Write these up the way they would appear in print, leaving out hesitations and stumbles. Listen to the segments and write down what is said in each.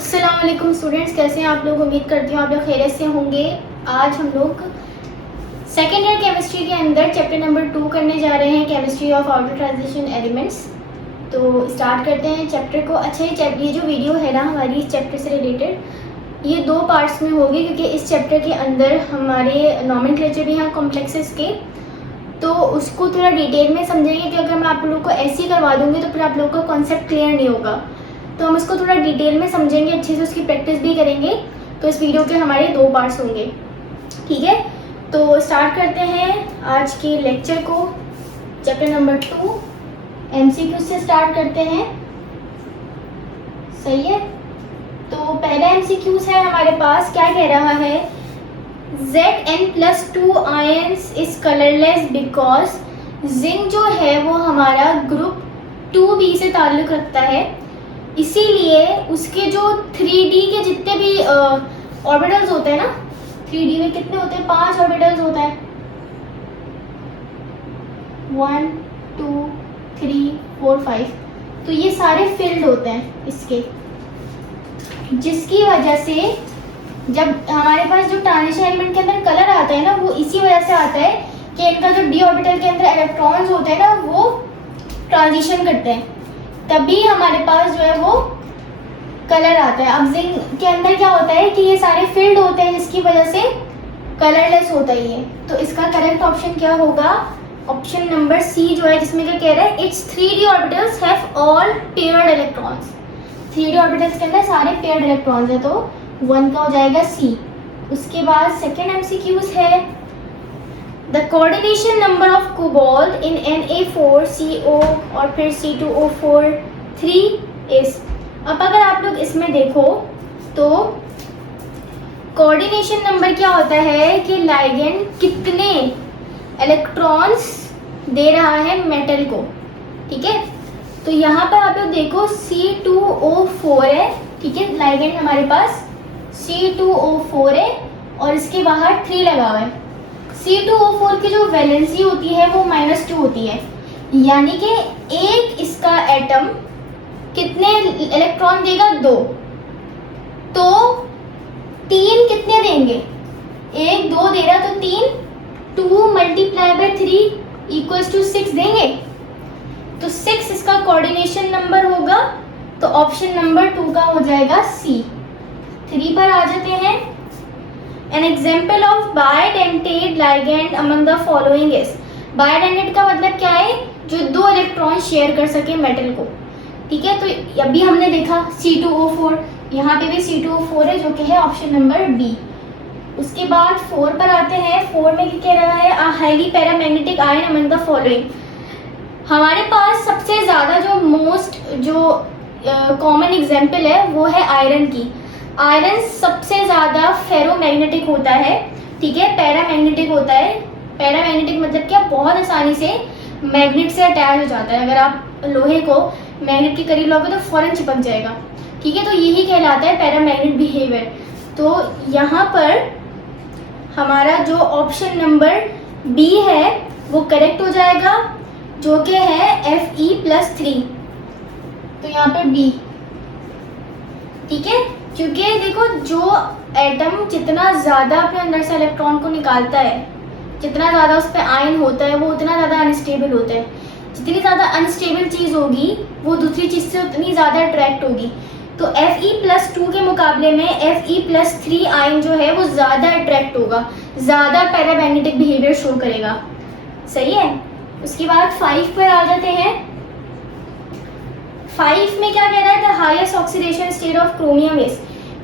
अस्सलाम वालेकुम स्टूडेंट्स, कैसे हैं आप लोग। उम्मीद करती हूँ आप लोग खैरियत से होंगे। आज हम लोग सेकेंड ईयर केमिस्ट्री के अंदर चैप्टर नंबर 2 करने जा रहे हैं, chemistry of outer transition elements. तो स्टार्ट करते हैं चैप्टर को। अच्छा, ये जो वीडियो है ना हमारी इस चैप्टर से रिलेटेड, ये 2 पार्ट्स में होगी क्योंकि इस चैप्टर के अंदर हमारे नॉमेनक्लेचर भी हैं कॉम्प्लेक्सेस के, तो उसको थोड़ा डिटेल में समझेंगे कि अगर मैं आप लोगों को ऐसे ही करवा दूँगी तो फिर आप लोगों का कॉन्सेप्ट क्लियर नहीं होगा। तो हम इसको थोड़ा डिटेल में समझेंगे, अच्छे से उसकी प्रैक्टिस भी करेंगे। तो इस वीडियो के हमारे 2 पार्ट्स होंगे, ठीक है। तो स्टार्ट करते हैं आज के लेक्चर को। चैप्टर नंबर 2 MCQ से स्टार्ट करते हैं, सही है। तो पहला MCQ है हमारे पास, क्या कह रहा है, Zn+2 ions is colourless because zinc जो है वो हमारा ग्रुप 2b से ताल्लुक़ रखता है, इसीलिए उसके जो 3D के जितने भी ऑर्बिटल्स होते हैं ना, 3D में कितने होते हैं, 5 ऑर्बिटल्स होता है, 1 2 3 4 5। तो ये सारे फिल्ड होते हैं इसके, जिसकी वजह से जब हमारे पास जो ट्रांजिशन एलिमेंट के अंदर कलर आता है ना, वो इसी वजह से आता है कि इनका जो d ऑर्बिटल के अंदर इलेक्ट्रॉन्स होते हैं ना, वो ट्रांजिशन करते हैं, तभी हमारे पास जो है वो कलर आता है। अब जिंक के अंदर क्या होता है कि ये सारे फील्ड होते हैं, जिसकी वजह से कलरलेस होता ही है। तो इसका करेक्ट ऑप्शन क्या होगा, ऑप्शन नंबर सी जो है, जिसमें क्या कह रहा है, it's 3D orbitals have all paired electrons. 3D orbitals के अंदर सारे पेयर्ड इलेक्ट्रॉन्स है, तो 1 का हो जाएगा सी। उसके बाद सेकेंड MCQ है, the coordination number of cobalt in Na4CO और फिर C2O4 3 इज। अब अगर आप लोग इसमें देखो तो कोऑर्डिनेशन नंबर क्या होता है कि लाइगेंड कितने इलेक्ट्रॉन्स दे रहा है मेटल को, ठीक है। तो यहाँ पर आप लोग देखो C2O4 है, ठीक है, लाइगेंड हमारे पास C2O4 है और इसके बाहर 3 लगा हुआ है। C2O4 की जो वैलेंसी होती है वो -2 होती है, यानी कि एक इसका एटम कितने इलेक्ट्रॉन देगा, 2। तो 3 कितने देंगे, 1 2 दे रहा, तो 3 2 × 3 = 6 देंगे। तो 6 इसका कोऑर्डिनेशन नंबर होगा, तो ऑप्शन नंबर 2 का हो जाएगा सी। 3 पर आ जाते हैं। An example of bidentate ligand among the following is. Bidentate का मतलब क्या है, जो 2 इलेक्ट्रॉन शेयर कर सके मेटल को, ठीक है। तो अभी हमने देखा C2O4, यहाँ पे भी C2O4 है, जो कि है ऑप्शन नंबर बी। उसके बाद 4 पर आते हैं। 4 में क्या कह रहा है, a highly paramagnetic ion among the following. हमारे पास सबसे ज़्यादा जो कॉमन एग्जाम्पल है वो है आयरन की। आयरन सबसे ज़्यादा फेरोमैग्नेटिक होता है, ठीक है, पैरामैग्नेटिक होता है। पैरामैग्नेटिक मतलब क्या, बहुत आसानी से मैग्नेट से अटैच हो जाता है। अगर आप लोहे को मैग्नेट के करीब लाओगे तो फ़ौरन चिपक जाएगा, ठीक है। तो यही कहलाता है पैरामैग्नेट बिहेवियर। तो यहाँ पर हमारा जो ऑप्शन नंबर बी है वो करेक्ट हो जाएगा, जो कि है Fe+3। तो यहाँ पर बी, ठीक है, क्योंकि देखो जो एटम जितना ज़्यादा अपने अंदर से इलेक्ट्रॉन को निकालता है, जितना ज़्यादा उस पर आयन होता है, वो उतना ज़्यादा अनस्टेबल होता है। जितनी ज़्यादा अनस्टेबल चीज़ होगी वो दूसरी चीज़ से उतनी ज़्यादा अट्रैक्ट होगी। तो Fe+2 के मुकाबले में Fe+3 आयन जो है वो ज़्यादा अट्रैक्ट होगा, ज़्यादा पैरामैग्नेटिक बिहेवियर शो करेगा, सही है। उसके बाद 5 पर आ जाते हैं। 5 में क्या कह रहा है, the highest oxidation state of chromium is.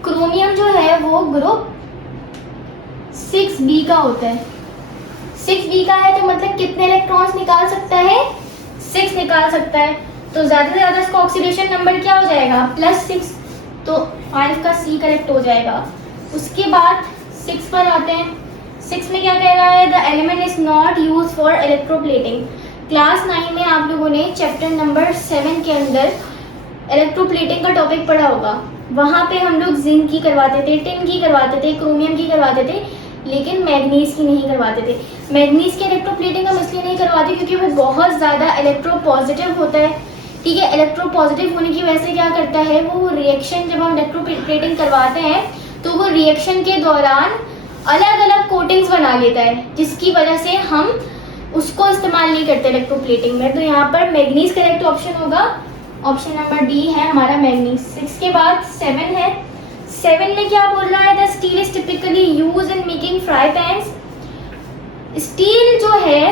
Chromium जो है वो ग्रुप 6b का होता है। 6b का है तो मतलब कितने इलेक्ट्रॉन्स निकाल सकता है, 6 निकाल सकता है। तो ज़्यादा से ज़्यादा इसका ऑक्सीडेशन नंबर क्या हो जाएगा, +6। तो 5 का सी करेक्ट हो जाएगा। उसके बाद 6 पर आते हैं। 6 में क्या कह रहा है, the element is not use for electroplating. Class 9 में आप लोगों ने चैप्टर नंबर 7 के अंदर इलेक्ट्रोप्लेटिंग का टॉपिक पढ़ा होगा। वहाँ पे हम लोग जिंक की करवाते थे, टिन की करवाते थे, क्रोमियम की करवाते थे, लेकिन मैग्नीज की नहीं करवाते थे। मैग्नीज की इलेक्ट्रोप्लेटिंग हम इसलिए नहीं करवाते क्योंकि वो बहुत ज़्यादा इलेक्ट्रोपॉजिटिव होता है, ठीक है। इलेक्ट्रोपॉजिटिव होने की वजह से क्या करता है वो रिएक्शन, जब हम इलेक्ट्रोप्लेटिंग करवाते हैं तो वो रिएक्शन के दौरान अलग अलग कोटिंग्स बना लेता है, जिसकी वजह से हम उसको इस्तेमाल नहीं करते इलेक्ट्रोप्लेटिंग में। तो यहाँ पर मैग्नीज करेक्ट ऑप्शन होगा, ऑप्शन नंबर डी है हमारा मैग्नीज। 6 के बाद 7 है। 7 में क्या बोल रहा है, the steel is typically use in making fry pans. Steel जो है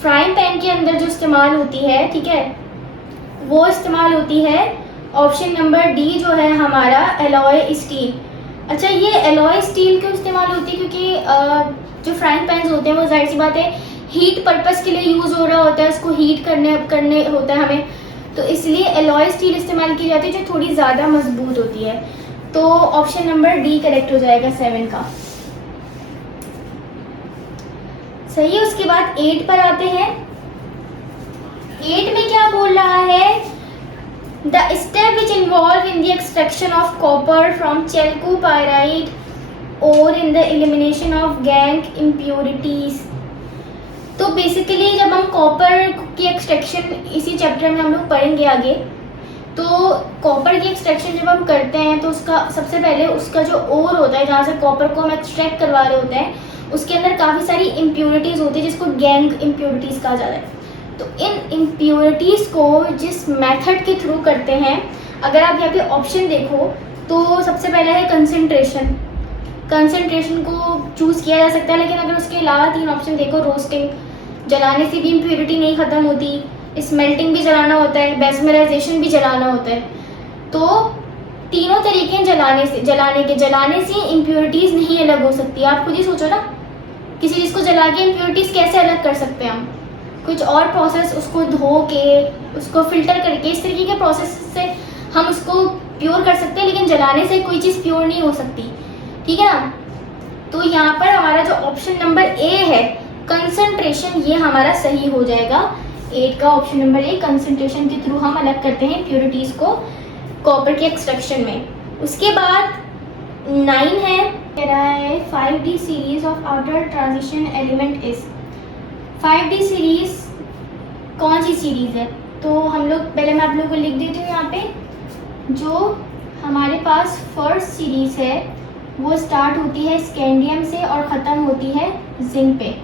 फ्राइंग पैन के अंदर जो इस्तेमाल होती है, ठीक है, वो इस्तेमाल होती है ऑप्शन नंबर डी जो है हमारा एलॉय स्टील। अच्छा, ये एलॉय स्टील क्यों इस्तेमाल होती है, क्योंकि जो फ्राइंग पैन्स होते हैं वो जाहिर सी बात है हीट पर्पस के लिए यूज़ हो रहा होता है, उसको हीट करने होता है हमें, तो इसलिए एलॉय स्टील इस्तेमाल की जाती है जो थोड़ी ज़्यादा मजबूत होती है। तो ऑप्शन नंबर डी करेक्ट हो जाएगा 7 का, सही है। उसके बाद 8 पर आते हैं। 8 में क्या बोल रहा है, The step which involve in the extraction of copper from chalcopyrite or in the elimination of gangue impurities। तो बेसिकली जब हम कॉपर की एक्सट्रैक्शन इसी चैप्टर में हम लोग पढ़ेंगे आगे, तो कॉपर की एक्सट्रैक्शन जब हम करते हैं तो उसका सबसे पहले उसका जो ओर होता है जहाँ से कॉपर को हम एक्सट्रैक्ट करवा रहे होते हैं, उसके अंदर काफ़ी सारी इम्प्योरिटीज़ होती है जिसको गैंग इम्प्योरिटीज़ कहा जाता है। तो इन इम्प्योरिटीज़ को जिस मेथड के थ्रू करते हैं, अगर आप यहाँ पे ऑप्शन देखो तो सबसे पहला है कंसंट्रेशन। कंसंट्रेशन को चूज़ किया जा सकता है, लेकिन अगर उसके अलावा 3 ऑप्शन देखो, रोस्टिंग, जलाने से भी इम्प्योरिटी नहीं ख़त्म होती, स्मेल्टिंग भी जलाना होता है, बेस्मराइजेशन भी जलाना होता है। तो तीनों तरीके जलाने से इम्प्योरिटीज़ नहीं अलग हो सकती। आप खुद ही सोचो ना, किसी चीज़ को जला के इम्प्योरिटीज़ कैसे अलग कर सकते हैं हम? कुछ और प्रोसेस, उसको धो के उसको फिल्टर करके इस तरीके के प्रोसेस से हम उसको प्योर कर सकते हैं, लेकिन जलाने से कोई चीज़ प्योर नहीं हो सकती, ठीक है ना। तो यहाँ पर हमारा जो ऑप्शन नंबर ए है कंसंट्रेशन, ये हमारा सही हो जाएगा। 8 का ऑप्शन नंबर ए, कंसंट्रेशन के थ्रू हम अलग करते हैं इम्प्योरिटीज़ को कॉपर के एक्सट्रैक्शन में। उसके बाद 9 है, कह रहा है 5D series of outer transition element is. 5D series कौन सी सीरीज़ है? तो हम लोग पहले मैं आप लोगों को लिख देती हूँ यहाँ पे। जो हमारे पास फर्स्ट सीरीज़ है वो स्टार्ट होती है स्कैंडियम से और ख़त्म होती है जिंक पे।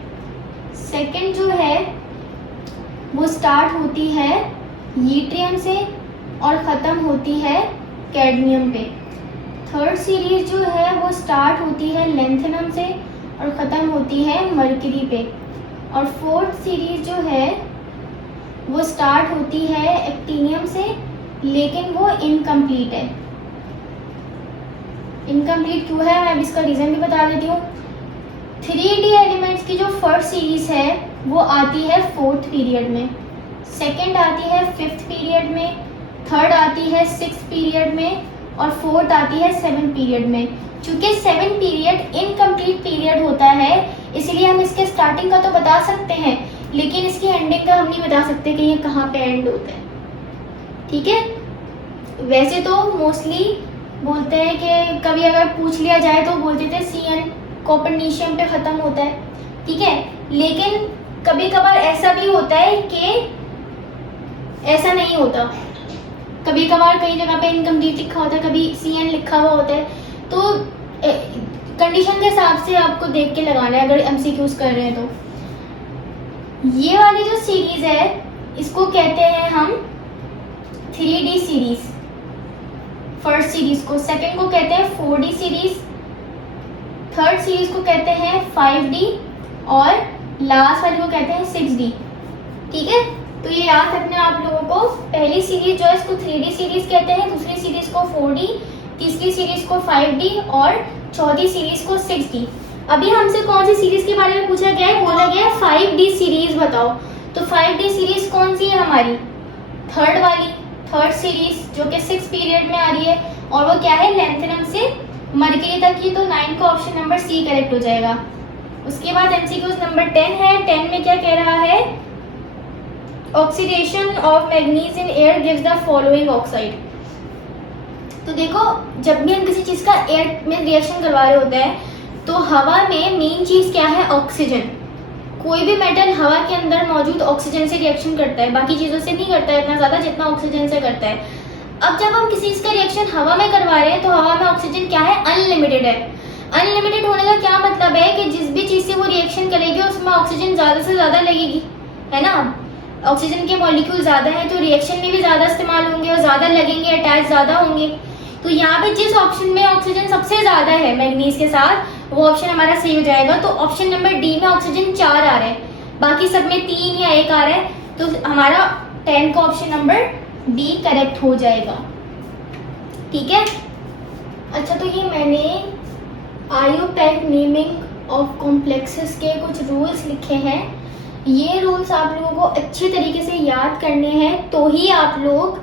सेकंड जो है वो स्टार्ट होती है यूट्रियम से और ख़त्म होती है कैडमियम पे। थर्ड सीरीज़ जो है वो स्टार्ट होती है लेंथेनम से और ख़त्म होती है मरकरी पे। और फोर्थ सीरीज़ जो है वो स्टार्ट होती है एक्टिनियम से, लेकिन वो इनकम्प्लीट है। इनकम्प्लीट क्यों है, मैं अब इसका रीज़न भी बता देती हूँ। 3D एलिमेंट्स की जो फर्स्ट सीरीज़ है वो आती है 4th पीरियड में, सेकंड आती है 5th पीरियड में, थर्ड आती है 6th पीरियड में और फोर्थ आती है 7th पीरियड में। चूँकि 7th पीरियड इनकम्प्लीट पीरियड होता है, इसलिए हम इसके स्टार्टिंग का तो बता सकते हैं, लेकिन इसकी एंडिंग का हम नहीं बता सकते कि ये कहाँ पे एंड होता है, ठीक है। वैसे तो मोस्टली बोलते हैं कि कभी अगर पूछ लिया जाए तो बोलते थे CN कॉपर्निशियम पे ख़त्म होता है, ठीक है, लेकिन कभी कभार ऐसा भी होता है कि ऐसा नहीं होता। कभी कभार कई जगह पे इनकम्प्लीट लिखा होता है, कभी CN लिखा हुआ होता है। तो कंडीशन के हिसाब से आपको देख के लगाना है अगर MCQs कर रहे हैं तो। ये वाली जो सीरीज़ है इसको कहते हैं हम 3D सीरीज़, फर्स्ट सीरीज़ को। सेकंड को कहते हैं 4D सीरीज़, थर्ड सीरीज़ को कहते हैं 5D और लास्ट वाली को कहते हैं 6D, ठीक है। तो ये याद रखना आप लोगों को। पहली सीरीज़ जो है इसको 3D सीरीज़ कहते हैं, दूसरी सीरीज़ को 4D, तीसरी सीरीज़ को 5D और चौथी सीरीज़ को 6D। अभी हमसे कौन सी सीरीज़ के बारे में पूछा गया है, बोला गया है 5D सीरीज़ बताओ। तो 5D सीरीज़ कौन सी है हमारी? थर्ड वाली, थर्ड सीरीज़ जो कि 6th पीरियड में आ रही है, और वो क्या है, लेंथेनम से मरकरी तक की। तो 9 का ऑप्शन नंबर सी करेक्ट हो जाएगा। उसके बाद MCQs नंबर 10 है। 10 में क्या कह रहा है, oxidation of manganese in air gives the following oxide. तो देखो, जब भी हम किसी चीज़ का एयर में रिएक्शन करवा रहे होते हैं तो हवा में मेन चीज़ क्या है, ऑक्सीजन। कोई भी मेटल हवा के अंदर मौजूद ऑक्सीजन से रिएक्शन करता है, बाकी चीज़ों से नहीं करता है इतना ज़्यादा जितना ऑक्सीजन से करता है। अब जब हम किसी चीज़ का रिएक्शन हवा में करवा रहे हैं तो हवा में ऑक्सीजन क्या है, अनलिमिटेड है। अनलिमिटेड होने का क्या मतलब है कि जिस भी चीज़ से वो रिएक्शन करेगी उसमें ऑक्सीजन ज़्यादा से ज़्यादा लगेगी, है ना। ऑक्सीजन के मॉलिक्यूल ज़्यादा हैं तो रिएक्शन में भी ज़्यादा इस्तेमाल होंगे और ज़्यादा लगेंगे, अटैच ज़्यादा होंगे। तो यहाँ पे जिस ऑप्शन में ऑक्सीजन सबसे ज़्यादा है मैग्नीज के साथ, वो ऑप्शन हमारा सही हो जाएगा। तो ऑप्शन नंबर डी में ऑक्सीजन 4 आ रहा है, बाकी सब में 3 या 1 आ रहा है, तो हमारा 10 का ऑप्शन नंबर डी करेक्ट हो जाएगा। ठीक है। अच्छा, तो ये मैंने आईयूपैक नेमिंग ऑफ कॉम्प्लेक्सेस के कुछ रूल्स लिखे हैं। ये रूल्स आप लोगों को अच्छे तरीके से याद करने हैं तो ही आप लोग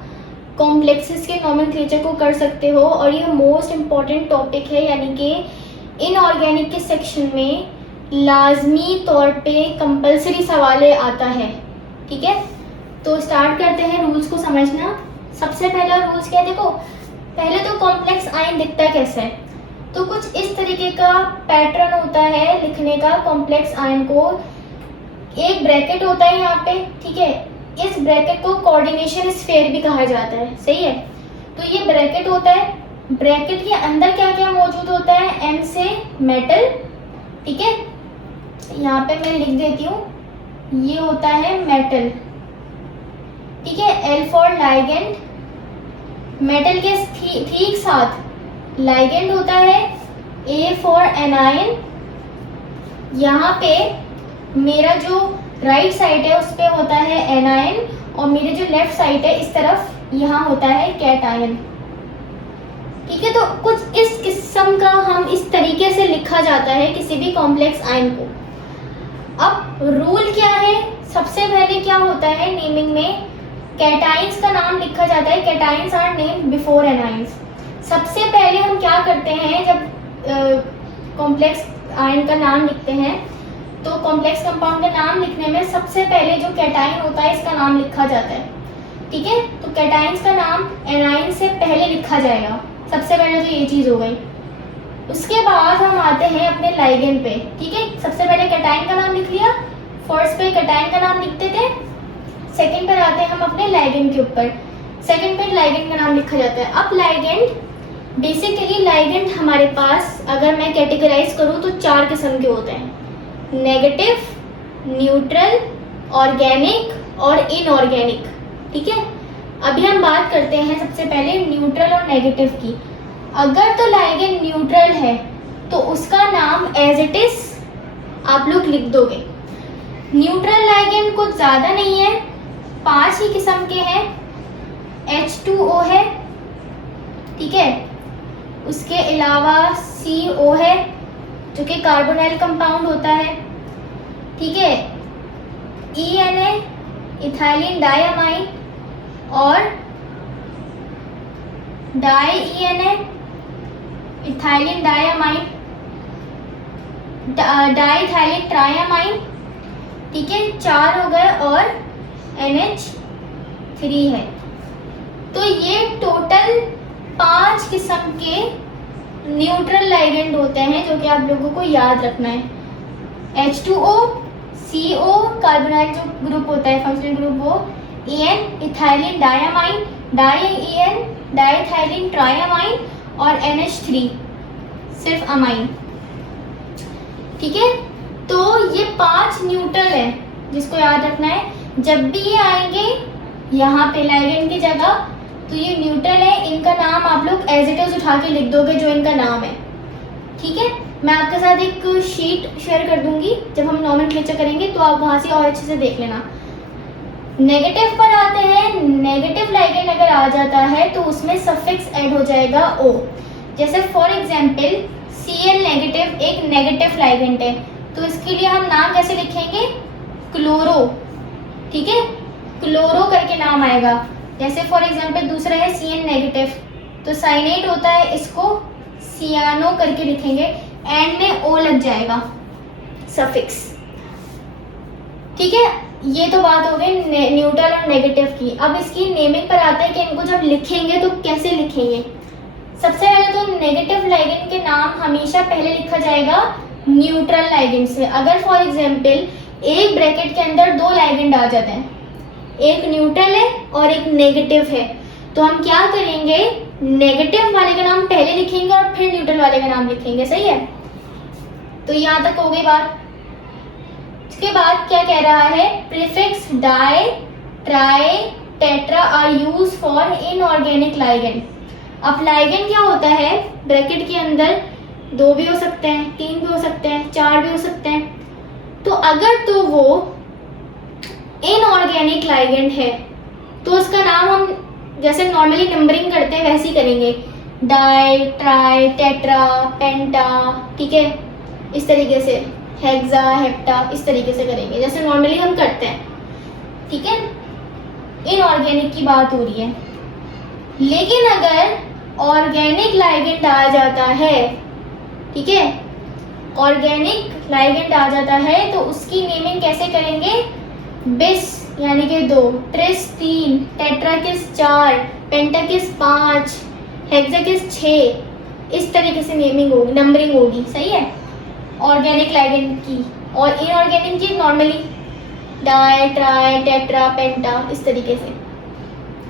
कॉम्प्लेक्सेस के नॉमेनक्लेचर को कर सकते हो। और ये मोस्ट इम्पॉर्टेंट टॉपिक है, यानी कि इनऑर्गेनिक के सेक्शन में लाजमी तौर पे कंपलसरी सवाल आता है। ठीक है, तो स्टार्ट करते हैं रूल्स को समझना। सबसे पहला रूल्स क्या है, देखो पहले तो कॉम्प्लेक्स आयन दिखता कैसे है, तो कुछ इस तरीके का पैटर्न होता है लिखने का कॉम्प्लेक्स आयन को। एक ब्रैकेट होता है यहाँ पे, ठीक है, इस ब्रैकेट को कोऑर्डिनेशन स्फीयर भी कहा जाता है, सही है। तो ये ब्रैकेट होता है, ब्रैकेट के अंदर क्या क्या मौजूद होता है, एम से मेटल, ठीक है, यहाँ पे मैं लिख देती हूँ, ये होता है मेटल, ठीक है। एल फॉर लाइगेंड, मेटल के ठीक साथ लाइगेंड होता है। ए फॉर एनायन, यहाँ पे मेरा जो राइट साइड है उस पे होता है एनायन और मेरे जो लेफ्ट साइड है इस तरफ यहाँ होता है कैटायन। ठीक है, तो कुछ इस किस्म का हम इस तरीके से लिखा जाता है किसी भी कॉम्प्लेक्स आयन को। अब रूल क्या है, सबसे पहले क्या होता है नेमिंग में, कैटाइंस का नाम लिखा जाता है। Cations are named before anions. सबसे पहले हम क्या करते हैं जब कॉम्प्लेक्स आयन का नाम लिखते हैं, तो कॉम्प्लेक्स कंपाउंड का नाम लिखने में सबसे पहले जो कैटाइन होता है इसका नाम लिखा जाता है। ठीक है, तो कैटाइंस का नाम एनाइन से पहले लिखा जाएगा, सबसे पहले तो ये चीज़ हो गई। उसके बाद हम आते हैं अपने लाइगेंड पे। ठीक है, सबसे पहले कैटाइन का नाम लिख लिया, फर्स्ट पे कैटाइन का नाम लिखते थे, सेकंड पर आते हैं हम अपने लाइगेंड के ऊपर, सेकंड पे लाइगेंड का नाम लिखा जाता है। अब लाइगेंड, बेसिकली लाइगेंड हमारे पास अगर मैं कैटेगराइज करूँ तो 4 किस्म के होते हैं, नेगेटिव, न्यूट्रल, ऑर्गेनिक और इनऑर्गेनिक। ठीक है, अभी हम बात करते हैं सबसे पहले न्यूट्रल और नेगेटिव की। अगर तो लाइगेंड न्यूट्रल है तो उसका नाम एज इट इज आप लोग लिख दोगे। न्यूट्रल लाइगेंड कुछ ज़्यादा नहीं है, 5 ही किस्म के हैं। H2O है, ठीक है, उसके अलावा CO है जो कि कार्बोनाइल कंपाउंड होता है, ठीक है, EN है, इथाइलिन डाइअमाइन, और डाई-EN है, इथाइलिन डाइअमाइन, डाइथाइलिन ट्राइअमाइन, ठीक है, 4 हो गए, और NH3 है। तो ये टोटल 5 किस्म के न्यूट्रल लाइगेंड होते हैं जो कि आप लोगों को याद रखना है। H2O, CO कार्बोनाइल जो ग्रुप होता है फंक्शनल ग्रुप, वो EN इथाइलिन डाइअमाइन, डाई-EN डाइथाइलिन ट्राइअमाइन, और NH3 सिर्फ अमाइन। ठीक है, तो ये 5 न्यूट्रल है जिसको याद रखना है। जब भी ये आएंगे यहाँ पे लाइगेंड की जगह तो ये न्यूट्रल है, इनका नाम आप लोग एज इट इज उठा के लिख दोगे जो इनका नाम है। ठीक है, मैं आपके साथ एक शीट शेयर कर दूंगी जब हम नॉमेनक्लेचर करेंगे, तो आप वहाँ से और अच्छे से देख लेना। नेगेटिव पर आते हैं। नेगेटिव लाइगेंड अगर आ जाता है तो उसमें सफिक्स ऐड हो जाएगा O। जैसे फॉर एग्जाम्पल Cl नेगेटिव एक नेगेटिव लाइगेंड है, तो इसके लिए हम नाम कैसे लिखेंगे, क्लोरो। ठीक है, क्लोरो करके नाम आएगा। जैसे फॉर एग्जांपल दूसरा है Cn नेगेटिव, तो साइनेट होता है, इसको सियानो करके लिखेंगे, एंड में O लग जाएगा सफिक्स। ठीक है, ये तो बात हो गई न्यूट्रल और नेगेटिव की। अब इसकी नेमिंग पर आता है कि इनको जब लिखेंगे तो कैसे लिखेंगे। सबसे पहले तो नेगेटिव लाइगेंड के नाम हमेशा पहले लिखा जाएगा न्यूट्रल लाइगेंड से। अगर फॉर एग्जांपल एक ब्रैकेट के अंदर दो लाइगेंड आ जाते हैं, एक न्यूट्रल है और एक नेगेटिव है। तो हम क्या करेंगे, नेगेटिव वाले का नाम पहले लिखेंगे और फिर न्यूट्रल वाले का नाम लिखेंगे, सही है। तो यहाँ तक हो गई बात। इसके बाद क्या कह रहा है, prefix di tri tetra are use for inorganic ligand. अब लाइगेंड क्या होता है, ब्रैकेट के अंदर दो भी हो सकते हैं, तीन भी हो सकते हैं, चार भी हो सकते हैं। तो अगर तो वो इनऑर्गेनिक लाइगेंड है तो उसका नाम हम जैसे नॉर्मली नंबरिंग करते हैं वैसे ही करेंगे, डाई ट्राई टेट्रा पेंटा, ठीक है, इस तरीके से हेक्सा हेप्टा, इस तरीके से करेंगे जैसे नॉर्मली हम करते हैं, ठीक है। इनऑर्गेनिक की बात हो रही है। लेकिन अगर ऑर्गेनिक लाइगेंड आ जाता है, ठीक है, ऑर्गेनिक लाइगेंड आ जाता है तो उसकी नेमिंग कैसे करेंगे, बिस यानी कि 2, ट्रिस 3, टेट्राकिस 4, पेंटाकिस 5, हेक्साकिस 6, इस तरीके से नेमिंग होगी, नंबरिंग होगी, सही है, ऑर्गेनिक लाइगेंड की। और इनऑर्गेनिक की नॉर्मली डाई ट्राई टेट्रा पेंटा, इस तरीके से।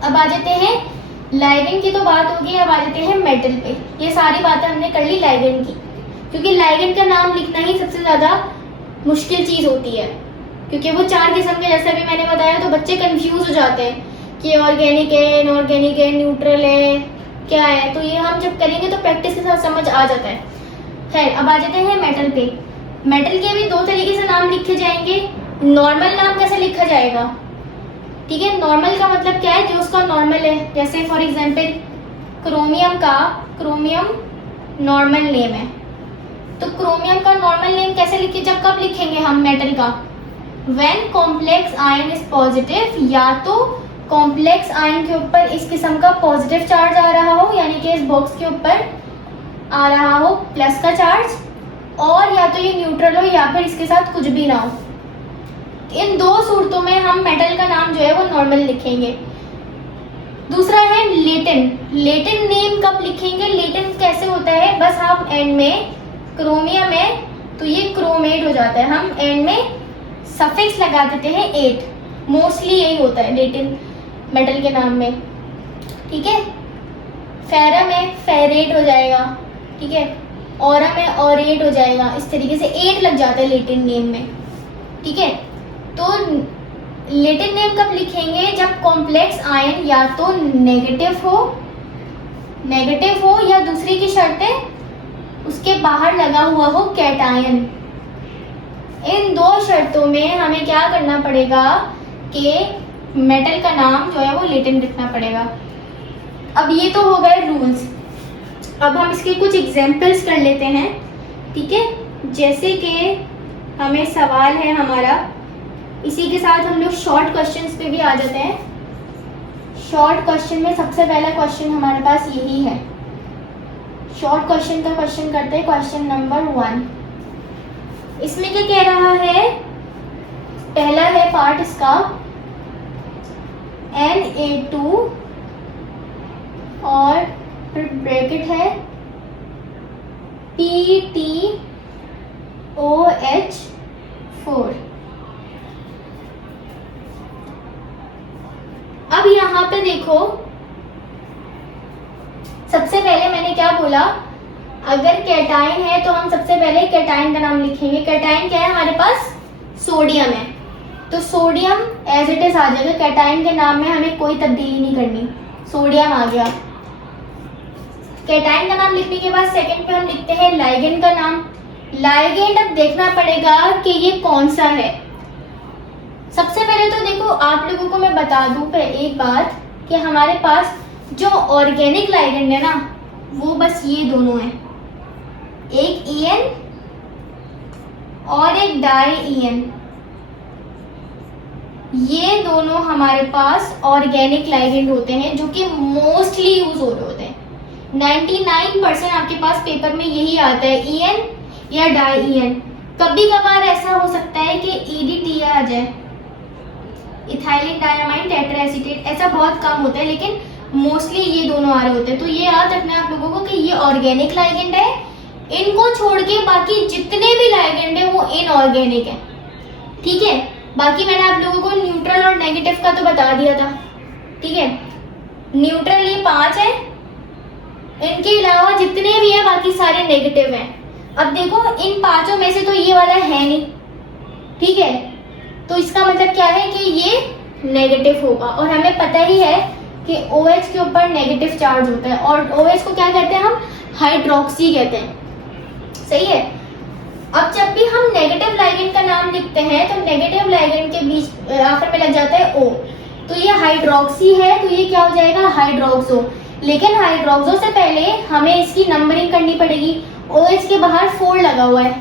अब आ जाते हैं लाइगेंड की, तो बात होगी, अब आ जाते हैं मेटल पे। ये सारी बातें हमने कर ली लाइगेंड की, क्योंकि लाइगेंड का नाम लिखना ही सबसे ज़्यादा मुश्किल चीज़ होती है, क्योंकि वो 4 किस्म के, जैसा भी मैंने बताया, तो बच्चे कंफ्यूज हो जाते हैं कि ऑर्गेनिक है, इनऑर्गेनिक है, न्यूट्रल है, क्या है। तो ये हम जब करेंगे तो प्रैक्टिस के साथ समझ आ जाता है। खैर, अब आ जाते हैं मेटल पे। मेटल के भी 2 तरीके से नाम लिखे जाएंगे। नॉर्मल नाम कैसे लिखा जाएगा, ठीक है, नॉर्मल का मतलब क्या है, जो उसका नॉर्मल है। जैसे फॉर एग्जांपल क्रोमियम का क्रोमियम नॉर्मल नेम है, तो क्रोमियम का नॉर्मल नेम कैसे लिखे, जब कब लिखेंगे हम मेटल का, when complex ion is positive, या तो कॉम्प्लेक्स आयन के ऊपर इस किस्म का पॉजिटिव चार्ज आ रहा हो, यानी कि इस बॉक्स के ऊपर आ रहा हो प्लस का चार्ज, और या तो ये न्यूट्रल हो या फिर इसके साथ कुछ भी ना हो। इन 2 सूरतों में हम मेटल का नाम जो है वो नॉर्मल लिखेंगे। दूसरा है लेटिन। लेटिन नेम कब लिखेंगे, लेटिन कैसे होता है, बस हम एंड में क्रोमियम है तो ये क्रोमेट हो जाता है, हम एंड में सफिक्स लगा देते हैं 8, मोस्टली यही होता है लेटिन मेटल के नाम में, ठीक है। फेरम है फेरेट हो जाएगा, ठीक है, ऑरम है ऑरेट हो जाएगा, इस तरीके से 8 लग जाता है लेटिन नेम में, ठीक है। तो लेटिन नेम कब लिखेंगे, जब कॉम्प्लेक्स आयन या तो नेगेटिव हो या दूसरी की शर्त है उसके बाहर लगा हुआ हो कैटायन। इन 2 शर्तों में हमें क्या करना पड़ेगा कि मेटल का नाम जो है वो लेटिन रखना पड़ेगा। अब ये तो हो गए रूल्स। अब हम इसके कुछ एग्जाम्पल्स कर लेते हैं, ठीक है। जैसे कि हमें सवाल है हमारा, इसी के साथ हम लोग शॉर्ट क्वेश्चंस पे भी आ जाते हैं। शॉर्ट क्वेश्चन में सबसे पहला क्वेश्चन हमारे पास यही है। शॉर्ट क्वेश्चन का क्वेश्चन करते हैं, क्वेश्चन नंबर 1। इसमें क्या कह रहा है, पहला है पार्ट इसका Na2 और फिर ब्रैकेट है PtOH4। अब यहाँ पे देखो, सबसे पहले मैंने क्या बोला, अगर कैटाइन है तो हम सबसे पहले कैटाइन का नाम लिखेंगे। कैटाइन क्या है हमारे पास, सोडियम है, तो सोडियम एज इट इज आ जाएगा। कैटाइन के नाम में हमें कोई तब्दीली नहीं करनी, सोडियम आ गया। कैटाइन का नाम लिखने के बाद सेकंड पे हम लिखते हैं लाइगेंड का नाम। लाइगेंड अब देखना पड़ेगा कि ये कौन सा है। सबसे पहले तो देखो, आप लोगों को मैं बता दूं पे एक बात कि हमारे पास जो ऑर्गेनिक लाइगेंड है ना, वो बस ये दोनों हैं, एक EN और एक डाई EN। ये दोनों हमारे पास ऑर्गेनिक लाइगेंड होते हैं जो कि मोस्टली यूज हो रहे होते हैं। 99% आपके पास पेपर में यही आता है, EN या डाई EN। कभी कभार ऐसा हो सकता है कि EDTA आ जाए, इथाइलिन डायमाइन टेट्राएसीटेट, ऐसा बहुत कम होता है, लेकिन मोस्टली ये दोनों आ रहे होते हैं। तो ये याद रखना है आप लोगों को कि ये ऑर्गेनिक लाइगेंड है। इनको छोड़ के बाकी जितने भी लाइगेंड है वो इनऑर्गेनिक है। ठीक है। बाकी मैंने आप लोगों को न्यूट्रल और नेगेटिव का तो बता दिया था, ठीक है। न्यूट्रल ये 5 है, इनके अलावा जितने भी है बाकी सारे नेगेटिव हैं। अब देखो इन पांचों में से तो ये वाला है नहीं, ठीक है, तो इसका मतलब क्या है कि ये नेगेटिव होगा। और हमें पता ही है कि OH के ऊपर नेगेटिव चार्ज होता है, और OH को क्या कहते हैं हम, हाइड्रोक्सी कहते हैं, सही है। अब जब भी हम नेगेटिव लाइगेंड का नाम लिखते हैं तो नेगेटिव लाइगेंड के बीच आखिर में लग जाता है O, तो ये हाइड्रोक्सी है, तो ये क्या हो जाएगा, हाइड्रोक्सो। लेकिन हाइड्रोक्सो से पहले हमें इसकी नंबरिंग करनी पड़ेगी। OH के बाहर 4 लगा हुआ है,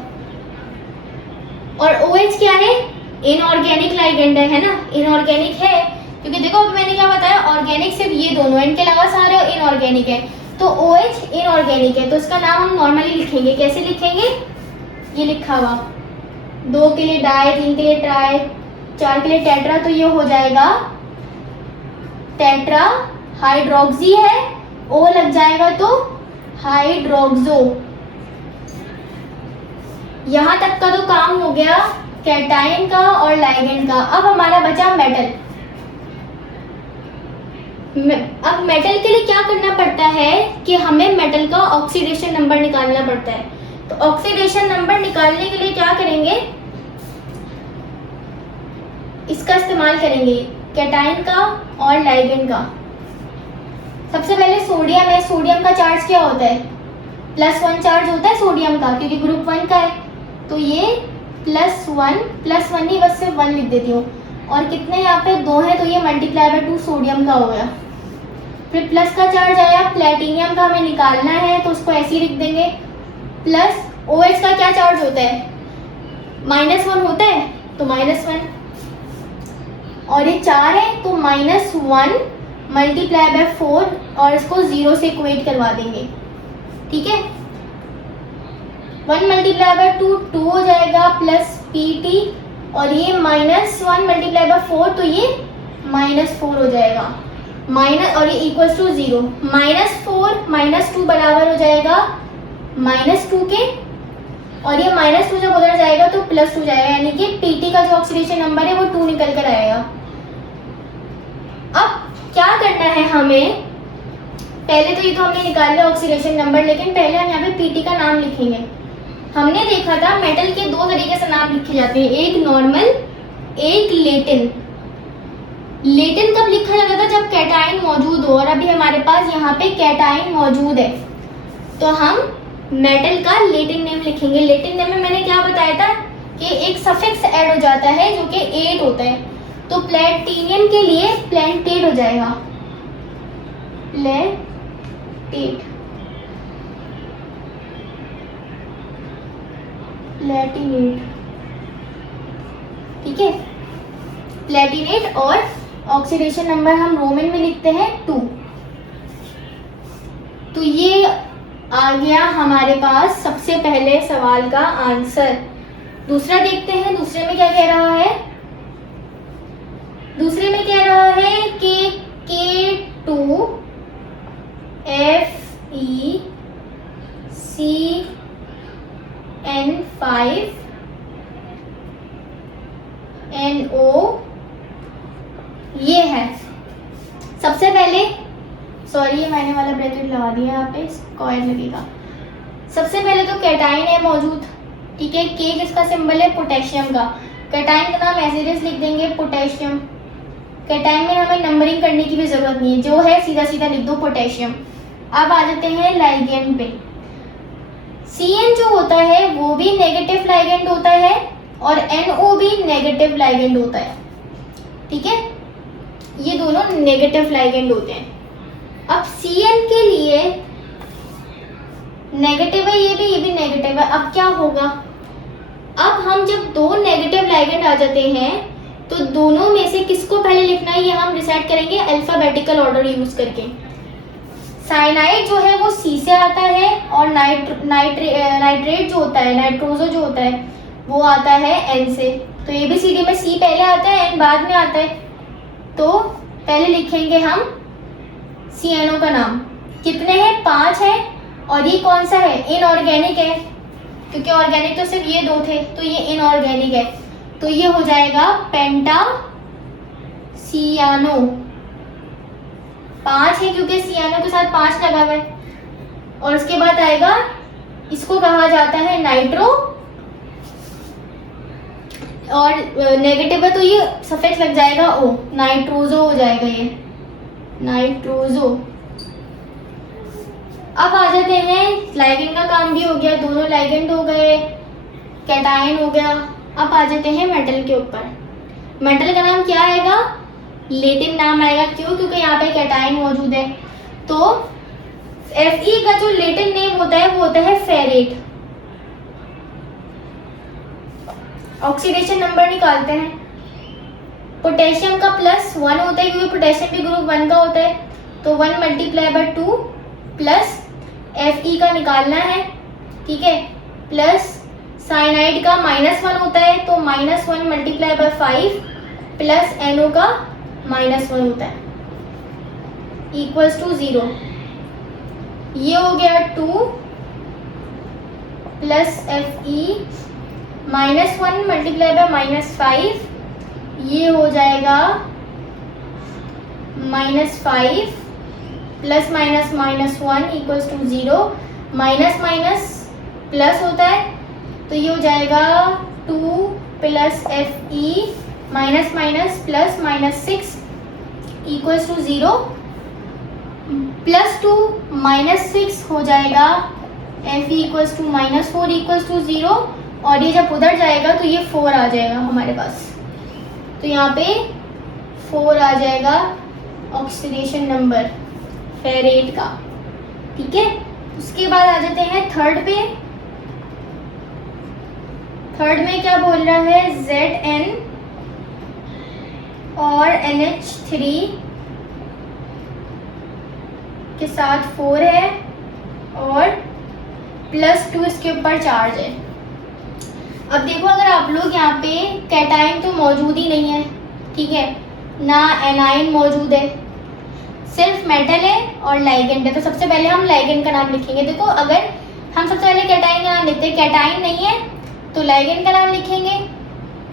और OH क्या है, इनऑर्गेनिक लाइगेंड है ना, इनऑर्गेनिक है, क्योंकि देखो अभी मैंने क्या बताया, ऑर्गेनिक सिर्फ ये दोनों, इनके अलावा सारे इनऑर्गेनिक है। तो OH इनऑर्गेनिक है, तो इसका नाम हम नॉर्मली लिखेंगे, कैसे लिखेंगे, ये लिखा हुआ 2 के लिए डाई, 3 के लिए ट्राई, 4 के लिए टेट्रा, तो ये हो जाएगा टेट्रा हाइड्रोक्सी है, O लग जाएगा तो हाइड्रोक्सो। यहां तक का तो काम हो गया कैटाइन का और लाइगेंड का। अब हमारा बचा मेटल। अब मेटल के लिए क्या करना पड़ता है कि हमें मेटल का ऑक्सीडेशन नंबर निकालना पड़ता है। तो ऑक्सीडेशन नंबर निकालने के लिए क्या करेंगे, इसका इस्तेमाल करेंगे, कैटाइन का और लाइगेंड का। सबसे पहले सोडियम है, सोडियम का चार्ज क्या होता है, +1 चार्ज होता है सोडियम का, क्योंकि ग्रुप 1 का है, तो ये +1 नहीं, बस सिर्फ 1 लिख देती हूँ। और कितने यहाँ पे 2 है, तो ये मल्टीप्लाई बाय 2 सोडियम का हो गया। फिर प्लस का चार्ज आया, प्लेटिनियम का हमें निकालना है, तो उसको ऐसे ही लिख देंगे। प्लस OH का क्या चार्ज होता है, -1 होता है, तो -1, और ये 4 है, तो -1 मल्टीप्लाई बाय 4, और इसको 0 से इक्वेट करवा देंगे, ठीक है। 1 मल्टीप्लाई बाय 2 हो जाएगा, प्लस PT, और ये -1 मल्टीप्लाई बाय 4, तो ये -4 हो जाएगा, और ये इक्वल्स टू 0। -4 -2 बराबर हो जाएगा -2 के, और ये -2 जब उधर जाएगा तो +2 जाएगा, यानी कि PT का जो ऑक्सीडेशन नंबर है वो 2 निकल कर आएगा। अब क्या करना है हमें, पहले तो ये तो हमने निकाल लिया ऑक्सीडेशन नंबर, लेकिन पहले हम यहाँ पे PT का नाम लिखेंगे। हमने देखा था मेटल के 2 तरीके से नाम लिखे जाते हैं, एक नॉर्मल, एक लेटिन। लेटिन कब लिखा जाता था, जब कैटाइन मौजूद हो, और अभी हमारे पास यहाँ पे कैटाइन मौजूद है, तो हम मेटल का लेटिन नेम लिखेंगे। लेटिन नेम में मैंने क्या बताया था कि एक सफिक्स ऐड हो जाता है जो कि एट होता है, तो प्लेटिनियम के लिए प्लेंटेट हो जाएगा, प्लेटेट, प्लेटिनेट, ठीक है, प्लेटिनेट। और ऑक्सीडेशन नंबर हम रोमन में लिखते हैं 2। तो ये आ गया हमारे पास सबसे पहले सवाल का आंसर। दूसरा देखते हैं, दूसरे में क्या कह रहा है, दूसरे में कह रहा है कि K2FeCN5NO, ये है सबसे पहले, सॉरी ये मैंने वाला ब्रैकेट लगा दिया, यहाँ पे स्क्वायर लगेगा। सबसे पहले तो कैटाइन है मौजूद, ठीक है, के किसका सिंबल है, पोटेशियम का। कैटाइन का नाम ऐसे लिख देंगे, पोटेशियम। कैटाइन में हमें नंबरिंग करने की भी जरूरत नहीं है, जो है सीधा सीधा लिख दो, पोटेशियम। अब आ जाते हैं लाइगेंड पे। CN जो होता है वो भी नेगेटिव लाइगेंड होता है, और NO भी नेगेटिव लाइगेंड होता है, ठीक है, ये दोनों नेगेटिव लाइगेंड होते हैं। अब CN के लिए नेगेटिव है, ये भी नेगेटिव है। अब क्या होगा, अब हम जब 2 नेगेटिव लाइगेंड आ जाते हैं तो दोनों में से किसको पहले लिखना है, ये हम डिसाइड करेंगे अल्फाबेटिकल ऑर्डर यूज करके। साइनाइड जो है वो C से आता है, और नाइट्रेट जो होता है, नाइट्रोजो जो होता है वो आता है N से। तो ABCD में C पहले आता है, N बाद में आता है। तो पहले लिखेंगे हम CNO का नाम। कितने हैं, 5 है, और ये कौन सा है, इनऑर्गेनिक है, क्योंकि ऑर्गेनिक तो सिर्फ ये 2 थे, तो ये इनऑर्गेनिक है। तो ये हो जाएगा पेंटा सियानो। 5 है क्योंकि सियानो के साथ 5 लगा हुआ है। और उसके बाद आएगा, इसको कहा जाता है नाइट्रो, और नेगेटिव है तो ये सफिक्स लग जाएगा ओ, नाइट्रोजो हो जाएगा ये, नाइट्रोजो। अब आ जाते हैं, लाइगेंड का काम भी हो गया, दोनों लाइगेंड हो गए, कैटायन हो गया। अब आ जाते हैं मेटल के ऊपर। मेटल का नाम क्या आएगा? लेटिन नाम आएगा। क्यों? क्योंकि यहाँ पे कैटायन मौजूद है। तो Fe का जो लेटिन नेम होता है वो होता है फेरेट। ऑक्सीडेशन नंबर निकालते हैं। पोटेशियम का +1 होता है क्योंकि पोटेशियम भी ग्रुप 1 का होता है, तो 1 × 2 प्लस Fe का निकालना है, ठीक है, प्लस साइनाइड का -1 होता है तो -1 × 5 प्लस NO का -1 होता है, = 0। ये हो गया 2 प्लस Fe -1 × -5, ये हो जाएगा -5 प्लस -1 = 0, माइनस माइनस प्लस होता है तो ये हो जाएगा 2 plus Fe minus minus plus -6 = 0, +2 -6 हो जाएगा, Fe = -4 = 0, और ये जब उधर जाएगा तो ये 4 आ जाएगा हमारे पास, तो यहाँ पे 4 आ जाएगा ऑक्सीडेशन नंबर फेरेट का, ठीक है। उसके बाद आ जाते हैं थर्ड पे। थर्ड में क्या बोल रहा है? Zn और NH3 के साथ 4 है और +2 इसके ऊपर चार्ज है। अब देखो, अगर आप लोग यहाँ पे कैटाइन तो मौजूद ही नहीं है, ठीक है, ना एनाइन मौजूद है, सिर्फ मेटल है और लाइगेंड है। तो सबसे पहले हम लाइगेंड का नाम लिखेंगे। देखो, अगर हम सबसे पहले कैटाइन का नाम लिखते हैं, कैटाइन नहीं है तो लाइगेंड का नाम लिखेंगे,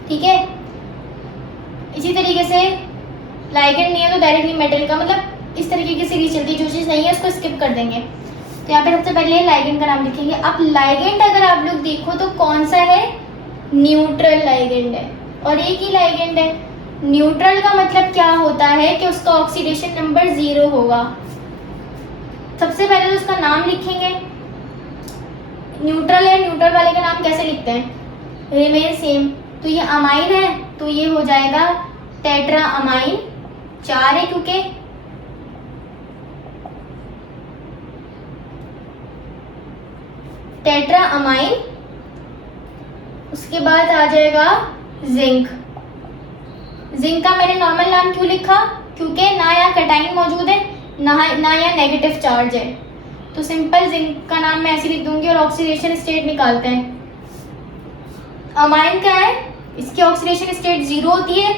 ठीक है। इसी तरीके से लाइगेंड नहीं है तो डायरेक्टली मेटल का, मतलब इस तरीके की सीरीज चलती है, जो चीज़ नहीं है उसको स्किप कर देंगे। तो यहाँ पे सबसे पहले लाइगेंड का नाम लिखेंगे। अब लाइगेंड अगर आप लोग देखो तो कौन सा है? न्यूट्रल लाइगेंड है, और एक ही लाइगेंड है। न्यूट्रल का मतलब क्या होता है कि उसका ऑक्सीडेशन नंबर 0 होगा। सबसे पहले तो उसका नाम लिखेंगे, न्यूट्रल है, न्यूट्रल वाले का नाम कैसे लिखते हैं? Remain same. तो ये अमाइन है तो ये हो जाएगा टेट्रा अमाइन, 4 है क्योंकि, टेट्रा अमाइन। उसके बाद आ जाएगा जिंक। जिंक का मैंने नॉर्मल नाम क्यों लिखा? क्योंकि ना यहाँ कैटाइन मौजूद है, ना यहाँ नेगेटिव चार्ज है, तो सिंपल जिंक का नाम मैं ऐसे लिख दूंगी। और ऑक्सीडेशन स्टेट निकालते हैं। अमाइन क्या है? इसकी ऑक्सीडेशन स्टेट 0 होती है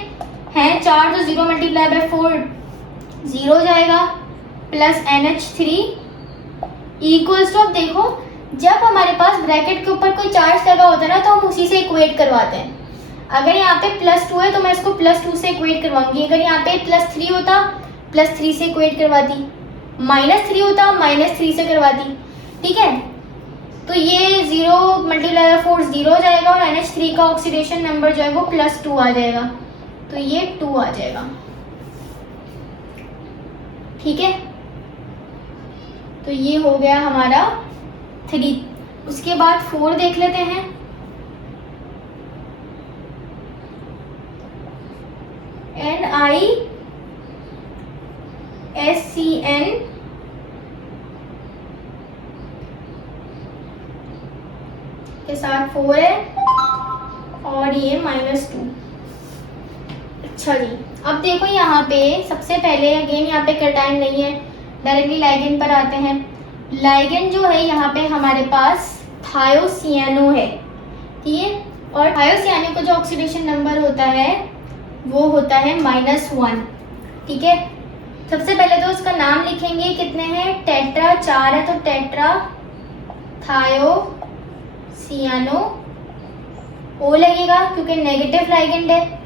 4, तो 0 × 4 0 हो जाएगा, प्लस NH3 = अब देखो, जब हमारे पास ब्रैकेट के ऊपर कोई चार्ज लगा होता है ना, तो हम उसी से इक्वेट करवाते हैं। अगर यहाँ पे +2 है तो मैं इसको +2 से इक्वेट करवाऊंगी। अगर यहाँ पे +3 होता, +3 से इक्वेट करवाती, -3 होता, -3 से करवाती, ठीक है। तो ये 0 × 4 0 हो जाएगा, और NH3 का ऑक्सीडेशन नंबर जो है वो +2 आ जाएगा, तो ये 2 आ जाएगा, ठीक है। तो ये हो गया हमारा 3। उसके बाद 4 देख लेते हैं। NiSCN के साथ 4 है और ये -2। अच्छा जी, अब देखो यहाँ पे सबसे पहले अगेन यहाँ पे कैटाइन नहीं है, डायरेक्टली लाइगेंड पर आते हैं। लाइगेंड जो है यहाँ पे हमारे पास थायोसियानो है, ठीक है। और थायोसियानो का जो ऑक्सीडेशन नंबर होता है वो होता है -1, ठीक है। सबसे पहले तो उसका नाम लिखेंगे, कितने हैं? टेट्रा, 4 है तो टेट्रा थायोसियानो, O लगेगा क्योंकि नेगेटिव लाइगेंड है।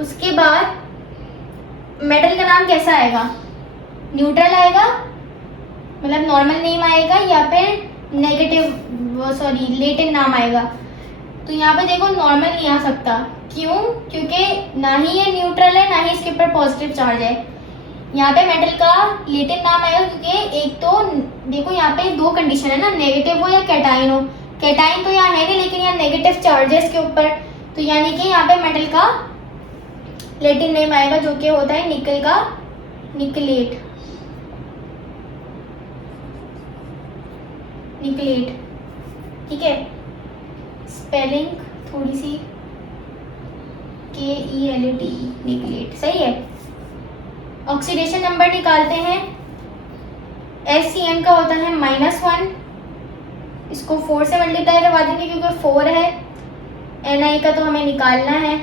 उसके बाद मेटल का नाम कैसा आएगा, न्यूट्रल आएगा, मतलब नॉर्मल नेम आएगा, या फिर लेटिन नाम आएगा। तो यहाँ पे देखो नॉर्मल नहीं आ सकता, क्यों? क्योंकि ना ही ये न्यूट्रल है, ना ही इसके ऊपर पॉजिटिव चार्ज है। यहाँ पे मेटल का लेटिन नाम आएगा क्योंकि एक तो देखो यहाँ पे दो कंडीशन है ना, नेगेटिव हो या कैटाइन हो। कैटाइन तो यहाँ है नहीं, लेकिन यहाँ नेगेटिव चार्ज है इसके ऊपर, तो यानी कि यहाँ पे मेटल का लेटिन नेम आएगा जो कि होता है निकल का निकलेट। ठीक है, स्पेलिंग थोड़ी सी KELATE, निकलेट, सही है। ऑक्सीडेशन नंबर निकालते हैं। SCN का होता है -1, इसको 4 से मल्टीप्लाई करवा देंगे क्योंकि 4 है। Ni का तो हमें निकालना है,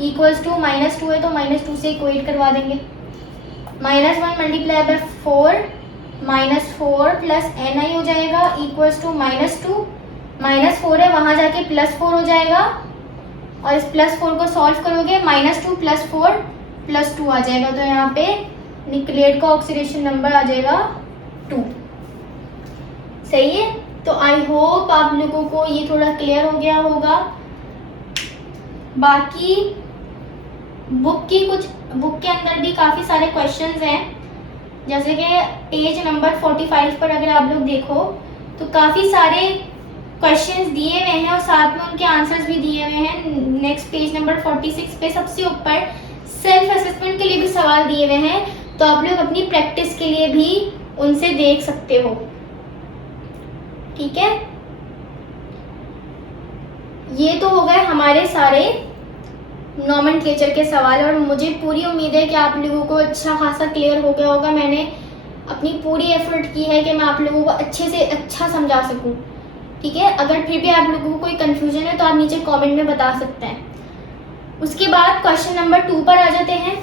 इक्वल्स टू -2 है तो -2 से इक्वेट करवा देंगे। -1 मल्टीप्लाई बाय 4, -4 प्लस Ni हो जाएगा इक्वल्स टू -2, -4 है वहाँ जाके +4 हो जाएगा, और इस +4 को सॉल्व करोगे -2 + 4 + 2 आ जाएगा, तो यहाँ पे निकलेट का ऑक्सीडेशन नंबर आ जाएगा 2। सही है, तो आई होप आप लोगों को ये थोड़ा क्लियर हो गया होगा। बाकी बुक के अंदर भी काफ़ी सारे क्वेश्चंस हैं, जैसे कि पेज नंबर 45 पर अगर आप लोग देखो तो काफ़ी सारे क्वेश्चंस दिए हुए हैं और साथ में उनके आंसर्स भी दिए हुए हैं। नेक्स्ट पेज नंबर 46 पे सबसे ऊपर सेल्फ असेसमेंट के लिए भी सवाल दिए हुए हैं, तो आप लोग अपनी प्रैक्टिस के लिए भी उनसे देख सकते हो। ठीक है, ये तो हो गए हमारे सारे नॉमेनक्लेचर के सवाल, और मुझे पूरी उम्मीद है कि आप लोगों को अच्छा खासा क्लियर हो गया होगा। मैंने अपनी पूरी एफर्ट की है कि मैं आप लोगों को अच्छे से अच्छा समझा सकूं। ठीक है, अगर फिर भी आप लोगों को कोई कंफ्यूजन है तो आप नीचे कमेंट में बता सकते हैं। उसके बाद क्वेश्चन नंबर 2 पर आ जाते हैं।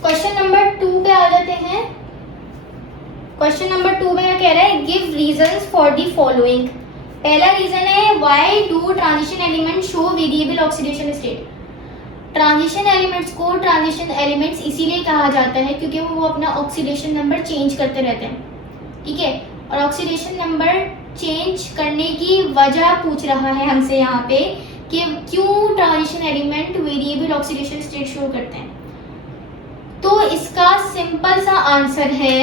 क्वेश्चन नंबर 2 पे आ जाते हैं। क्वेश्चन नंबर 2 में क्या कह रहा है, give reasons for the following. पहला रीजन है why do transition element show variable oxidation state. Transition elements को ट्रांजिशन एलिमेंट्स इसीलिए कहा जाता है क्योंकि वो अपना ऑक्सीडेशन नंबर चेंज करते रहते हैं। ठीक है, और ऑक्सीडेशन नंबर चेंज करने की वजह पूछ रहा है हमसे यहाँ पे कि क्यों transition element variable oxidation state show करते हैं। तो इसका सिंपल सा आंसर है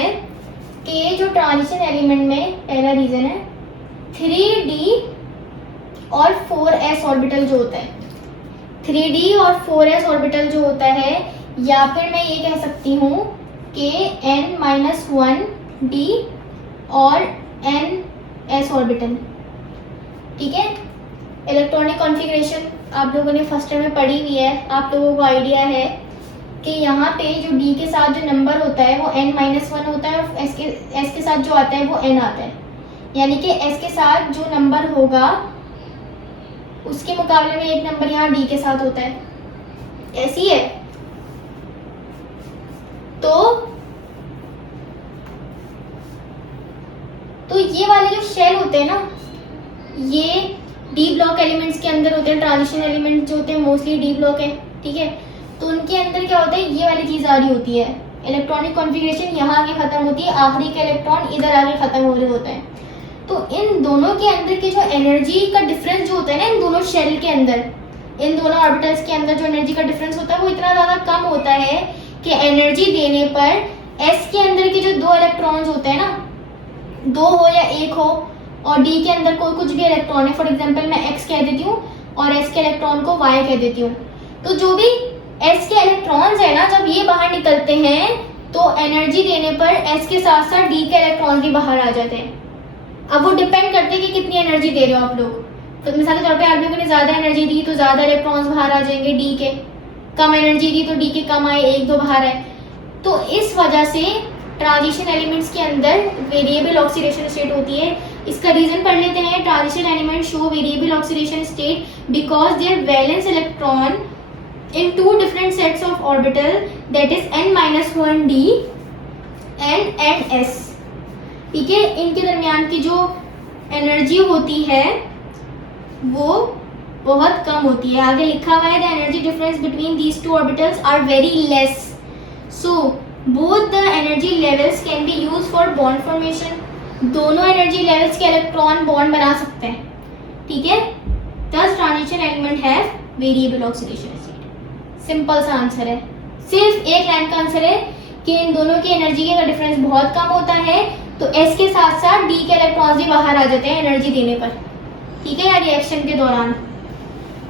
कि जो ट्रांजिशन एलिमेंट में पहला रीजन है 3d और 4s ऑर्बिटल जो होता है, 3d और 4s ऑर्बिटल जो होता है, या फिर मैं ये कह सकती हूँ कि n-1d और ns ऑर्बिटल। ठीक है, इलेक्ट्रॉनिक कॉन्फ़िगरेशन आप लोगों ने फर्स्ट ईयर में पढ़ी हुई है, आप लोगों को आइडिया है कि यहाँ पे जो d के साथ जो नंबर होता है वो n-1 होता है, और s के साथ जो आता है वो n आता है, यानी कि s के साथ जो नंबर होगा उसके मुकाबले में एक नंबर यहाँ d के साथ होता है, ऐसी है। तो ये वाले जो शेल होते हैं ना, ये डी ब्लॉक एलिमेंट्स के अंदर होते हैं। ट्रांजिशन एलिमेंट जो होते हैं मोस्टली डी ब्लॉक है। ठीक है, तो उनके अंदर क्या होता है, ये वाली चीज़ आ रही होती है, इलेक्ट्रॉनिक कॉन्फ़िगरेशन यहाँ आगे ख़त्म होती है, आखिरी का इलेक्ट्रॉन इधर आगे ख़त्म हो रहे होता है। तो इन दोनों के अंदर की जो एनर्जी का डिफरेंस जो होता है ना, इन दोनों शेल के अंदर, इन दोनों ऑर्बिटल्स के अंदर जो एनर्जी का डिफरेंस होता है वो इतना ज़्यादा कम होता है कि एनर्जी देने पर एस के अंदर के जो दो इलेक्ट्रॉन्स होते हैं ना, दो हो या एक हो, और डी के अंदर कोई कुछ भी इलेक्ट्रॉन है, फॉर एग्जांपल मैं एक्स कह देती हूँ और एस के इलेक्ट्रॉन को वाई कह देती हूँ, तो जो भी एस के इलेक्ट्रॉन्स है ना, जब ये बाहर निकलते हैं तो एनर्जी देने पर एस के साथ साथ डी के इलेक्ट्रॉन भी बाहर आ जाते हैं। अब वो डिपेंड करते हैं कि कितनी एनर्जी दे रहे हो आप लोग। तो मिसाल के तौर पे आप लोगों ने ज़्यादा एनर्जी दी तो ज़्यादा इलेक्ट्रॉन्स बाहर आ जाएंगे डी के, कम एनर्जी दी तो डी के कम आए, एक दो बाहर आए। तो इस वजह से ट्रांजिशन एलिमेंट्स के अंदर वेरिएबल ऑक्सीडेशन स्टेट होती है। इसका रीजन पढ़ लेते हैं। Transition element show variable oxidation state because their valence electron in two different sets of orbital, that is n-1d and ns। ठीक है, इनके दरमियान की जो एनर्जी होती है वो बहुत कम होती है। आगे लिखा हुआ है the energy difference between these two orbitals are very less, so both the energy levels can be use for bond formation. दोनों एनर्जी लेवल्स के इलेक्ट्रॉन बॉन्ड बना सकते हैं, ठीक है। Thus transition element have variable oxidation state. Simple सा answer है, सिर्फ एक लाइन का आंसर है कि इन दोनों की एनर्जी का डिफरेंस बहुत कम होता है, तो एस के साथ साथ डी के इलेक्ट्रॉन्स भी बाहर आ जाते हैं एनर्जी देने पर, ठीक है, या रिएक्शन के दौरान।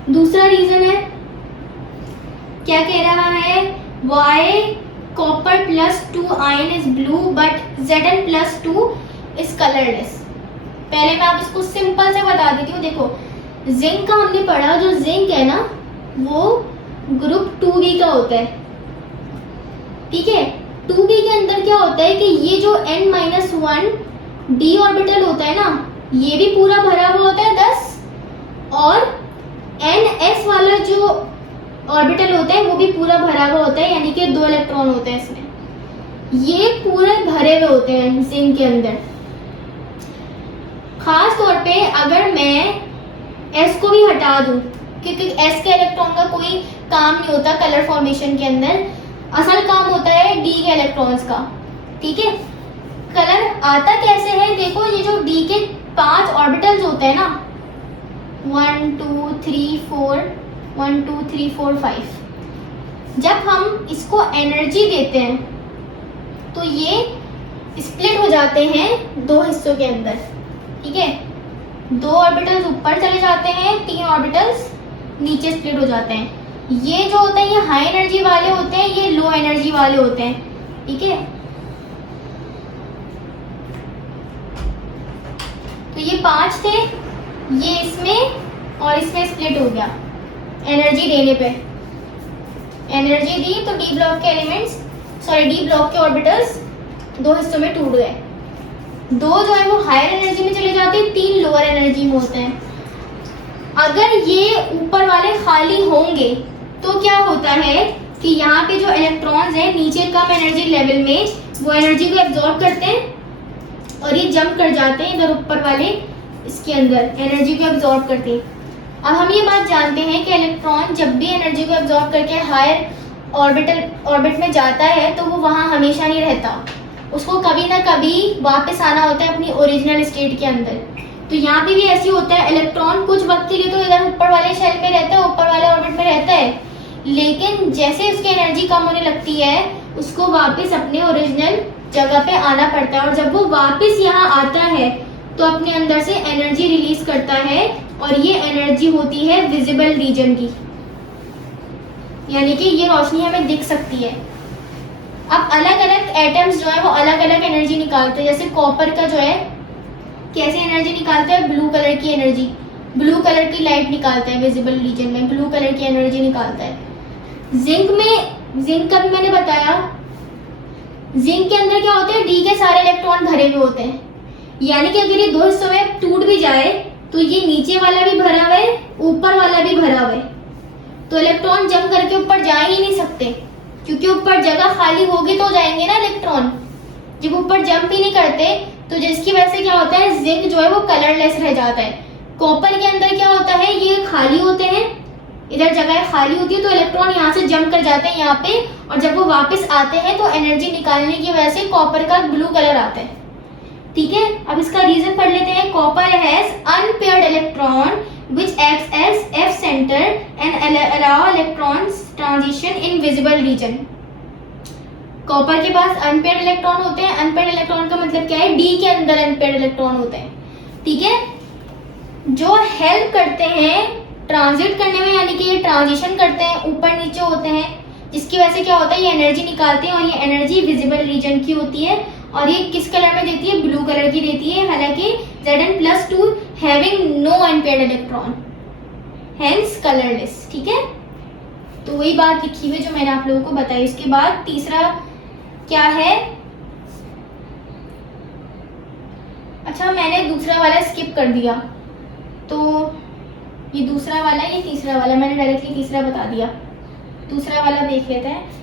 दूसरा रीजन है, क्या कह रहा है, Y copper plus 2 ion is blue but Zn+2 is colourless. पहले मैं आप इसको सिंपल से बता देती हूँ। देखो जिंक का हमने पढ़ा, जो जिंक है ना वो ग्रुप 2b का होता है, ठीक है। 2b के अंदर क्या होता है कि ये जो n-1 d ऑर्बिटल होता है ना, ये भी पूरा भरा हुआ होता है 10, और ns वाला जो ऑर्बिटल होता है वो भी पूरा भरा हुआ होता है, यानी कि 2 इलेक्ट्रॉन होते हैं इसमें। ये पूरे भरे हुए होते हैं जिंक के अंदर। खास तौर पे अगर मैं s को भी हटा दूं, क्योंकि s के इलेक्ट्रॉन का कोई काम नहीं होता कलर फॉर्मेशन के अंदर, असल काम होता है d के इलेक्ट्रॉन्स का, ठीक है। कलर आता कैसे है, देखो ये जो d के 5 ऑर्बिटल्स होते हैं ना, 1 2 3 4 1 2 3 4 5, जब हम इसको एनर्जी देते हैं तो ये स्प्लिट हो जाते हैं 2 हिस्सों के अंदर, ठीक है। 2 ऑर्बिटल्स ऊपर चले जाते हैं, 3 ऑर्बिटल्स नीचे स्प्लिट हो जाते हैं। ये जो होते हैं ये हाई एनर्जी वाले होते हैं, ये लो एनर्जी वाले होते हैं, ठीक है। तो ये 5 थे, ये इसमें और इसमें स्प्लिट हो गया एनर्जी देने पे। एनर्जी दी तो डी ब्लॉक के एलिमेंट्स, सॉरी डी ब्लॉक के ऑर्बिटल्स 2 हिस्सों में टूट गए। 2 जो है वो हायर एनर्जी में चले जाते हैं, 3 लोअर एनर्जी में होते हैं। अगर ये ऊपर वाले खाली होंगे तो क्या होता है कि यहाँ पे जो इलेक्ट्रॉन्स हैं नीचे कम एनर्जी लेवल में वो एनर्जी को एब्जॉर्ब करते हैं और ये जंप कर जाते हैं इधर ऊपर वाले इसके अंदर, एनर्जी को एब्जॉर्ब करते हैं। अब हम ये बात जानते हैं कि इलेक्ट्रॉन जब भी एनर्जी को एब्जॉर्ब करके हायर ऑर्बिट में जाता है तो वो वहाँ हमेशा नहीं रहता, उसको कभी ना कभी वापस आना होता है अपनी ओरिजिनल स्टेट के अंदर। तो यहाँ पे भी ऐसे होता है, इलेक्ट्रॉन कुछ वक्त के लिए तो इधर ऊपर वाले शेल में रहता है, ऊपर वाले ऑर्बिट में रहता है, लेकिन जैसे उसकी एनर्जी कम होने लगती है उसको वापस अपने ओरिजिनल जगह पे आना पड़ता है, और जब वो वापस यहाँ आता है तो अपने अंदर से एनर्जी रिलीज करता है, और ये एनर्जी होती है विजिबल रीजन की, यानी कि ये रोशनी हमें दिख सकती है। अब अलग अलग एटम्स जो है वो अलग अलग एनर्जी निकालते हैं। जैसे कॉपर का जो है कैसे एनर्जी निकालता है, ब्लू कलर की एनर्जी, ब्लू कलर की लाइट निकालता है विजिबल रीजन में, ब्लू कलर की एनर्जी निकालता है। जिंक का भी मैंने बताया, जिंक के अंदर क्या होता है, डी के सारे इलेक्ट्रॉन भरे हुए होते हैं, यानी कि अगर ये 2 हिस्सों में टूट भी जाए तो ये नीचे वाला भी भरा हुआ है, ऊपर वाला भी भरा हुआ है, तो इलेक्ट्रॉन जंप करके ऊपर जा ही नहीं सकते, क्योंकि ऊपर जगह खाली होगी तो जाएंगे ना इलेक्ट्रॉन। जब ऊपर जंप ही नहीं करते तो जिसकी वजह से क्या होता है, जिंक जो है वो कलरलेस रह जाता है। कॉपर के अंदर क्या होता है, ये खाली होते हैं, इधर जगह खाली होती है तो इलेक्ट्रॉन यहाँ से जंप कर जाते हैं यहाँ पे, और जब वो वापस आते हैं तो एनर्जी निकालने की वजह से कॉपर का ब्लू कलर आता है, ठीक है। अब इसका रीजन पढ़ लेते हैं। Copper has unpaired electron which acts as F center and allow electrons transition in visible region। Copper के पास अनपेयर्ड इलेक्ट्रॉन होते हैं। अनपेयर्ड इलेक्ट्रॉन का मतलब क्या है, डी के अंदर अनपेयर्ड इलेक्ट्रॉन होते हैं, ठीक है, जो हेल्प करते हैं ट्रांजिट करने में, यानी कि ये ट्रांजिशन करते हैं, ऊपर नीचे होते हैं, जिसकी वजह से क्या होता है, ये एनर्जी निकालते हैं, और ये एनर्जी विजिबल रीजन की होती है, और ये किस कलर में देती है, ब्लू कलर की देती है। हालांकि Zn+2 having no unpaired electron, hence colourless, ठीक है। तो वही बात लिखी हुई जो मैंने आप लोगों को बताई। उसके बाद तीसरा क्या है, अच्छा मैंने दूसरा वाला स्किप कर दिया, तो ये दूसरा वाला, ये तीसरा वाला, मैंने डायरेक्टली तीसरा बता दिया। दूसरा वाला देख लेते हैं।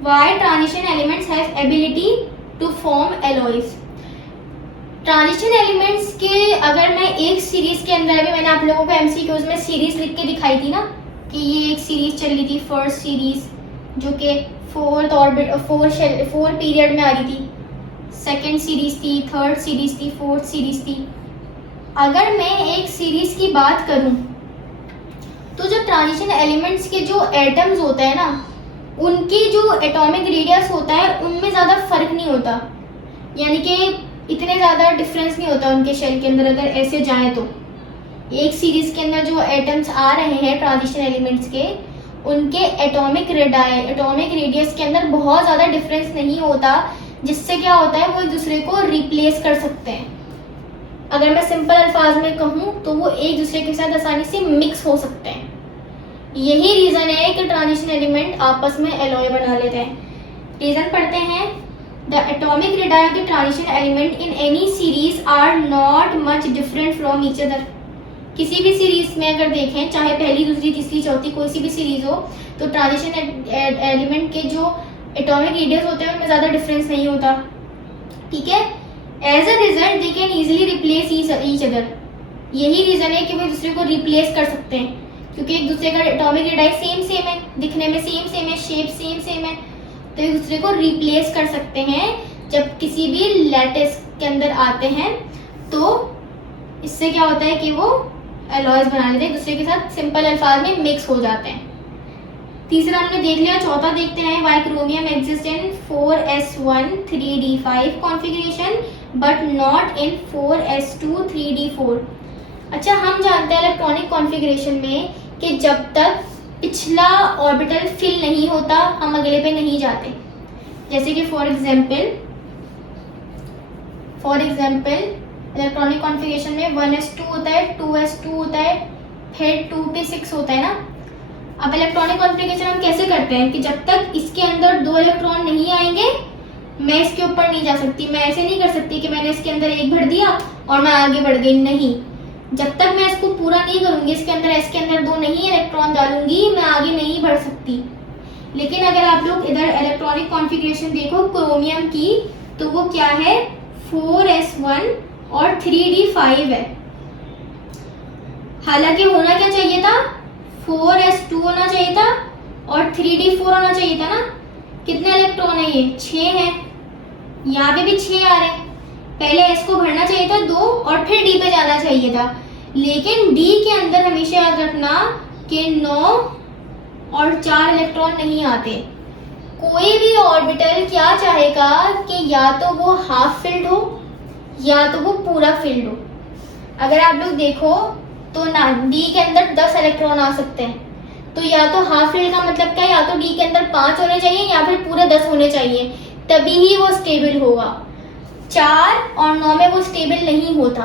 Why transition elements have ability to form alloys। Transition elements के अगर मैं एक सीरीज के अंदर, अभी मैंने आप लोगों को एमसीक्यूज में सीरीज लिख के दिखाई थी ना कि ये एक सीरीज चल रही थी, फर्स्ट सीरीज जो कि फोर्थ ऑर्बिट फोर पीरियड में आ रही थी, सेकेंड सीरीज थी, थर्ड सीरीज थी, फोर्थ सीरीज थी। अगर मैं एक सीरीज की बात करूं तो जो ट्रांजिशन एलिमेंट्स के जो एटम्स होते हैं ना, उनकी जो एटॉमिक रेडियस होता है उनमें ज़्यादा फर्क नहीं होता, यानी कि इतने ज़्यादा डिफरेंस नहीं होता उनके शेल के अंदर। अगर ऐसे जाएं तो एक सीरीज के अंदर जो एटम्स आ रहे हैं ट्रांजिशन एलिमेंट्स के, उनके एटॉमिक रेडियस के अंदर बहुत ज़्यादा डिफरेंस नहीं होता, जिससे क्या होता है वो एक दूसरे को रिप्लेस कर सकते हैं। अगर मैं सिंपल अल्फाज में कहूँ तो वो एक दूसरे के साथ आसानी से मिक्स हो सकते हैं। यही रीज़न है कि ट्रांजिशन एलिमेंट आपस में एलॉय बना लेते हैं। रीज़न पढ़ते हैं। The atomic radius of the transition element in any series are not much different from each other. किसी भी सीरीज में अगर देखें, चाहे पहली, दूसरी, तीसरी, चौथी, कोई सी भी सीरीज हो, तो ट्रांजिशन एलिमेंट के जो एटॉमिक रेडियस होते हैं उनमें ज़्यादा डिफरेंस नहीं होता, ठीक है। As a result they can easily replace each other. यही रीज़न है कि वो एक दूसरे को रिप्लेस कर सकते हैं, क्योंकि एक दूसरे का एटॉमिक रेडियस सेम है, दिखने में सेम है, शेप सेम है, तो एक दूसरे को रिप्लेस कर सकते हैं जब किसी भी लैटिस के अंदर आते हैं। तो इससे क्या होता है कि वो एलॉयज बना लेते हैं, एक दूसरे के साथ सिंपल अल्फाज में मिक्स हो जाते हैं। तीसरा हमने देख लिया। चौथा देखते हैं। Why chromium exist in 4s1 3d5 configuration but not in 4s2 3d4। अच्छा, हम जानते हैं इलेक्ट्रॉनिक कॉन्फ़िगरेशन में कि जब तक पिछला ऑर्बिटल फिल नहीं होता हम अगले पे नहीं जाते। जैसे कि फॉर एग्जाम्पल इलेक्ट्रॉनिक कॉन्फ़िगरेशन में 1s2 होता है, 2s2 होता है, फिर 2 पे 6 होता है ना। अब इलेक्ट्रॉनिक कॉन्फ़िगरेशन हम कैसे करते हैं कि जब तक इसके अंदर 2 इलेक्ट्रॉन नहीं आएंगे मैं इसके ऊपर नहीं जा सकती। मैं ऐसे नहीं कर सकती कि मैंने इसके अंदर 1 भर दिया और मैं आगे बढ़ गई, नहीं। जब तक मैं इसको पूरा नहीं करूंगी, इसके अंदर 2 नहीं इलेक्ट्रॉन डालूंगी, मैं आगे नहीं बढ़ सकती। लेकिन अगर आप लोग इधर इलेक्ट्रॉनिक कॉन्फ़िगरेशन देखो क्रोमियम की, तो वो क्या है, 4s1 और 3d5 है। हालांकि होना क्या चाहिए था, 4s2 होना चाहिए था और 3d4 होना चाहिए था ना। कितने इलेक्ट्रॉन है ये, 6 है। यहाँ पे भी 6 आ रहे हैं। पहले s को भरना चाहिए था 2 और फिर d पे जाना चाहिए था, लेकिन d के अंदर हमेशा याद रखना कि 9 और 4 इलेक्ट्रॉन नहीं आते। कोई भी ऑर्बिटल क्या चाहेगा कि या तो वो हाफ फिल्ड हो या तो वो पूरा फिल्ड हो। अगर आप लोग देखो तो ना d के अंदर 10 इलेक्ट्रॉन आ सकते हैं, तो या तो हाफ फिल्ड का मतलब क्या है, या तो d के अंदर 5 होने चाहिए या फिर पूरे 10 होने चाहिए, तभी ही वो स्टेबल होगा। 4 और 9 में वो स्टेबल नहीं होता।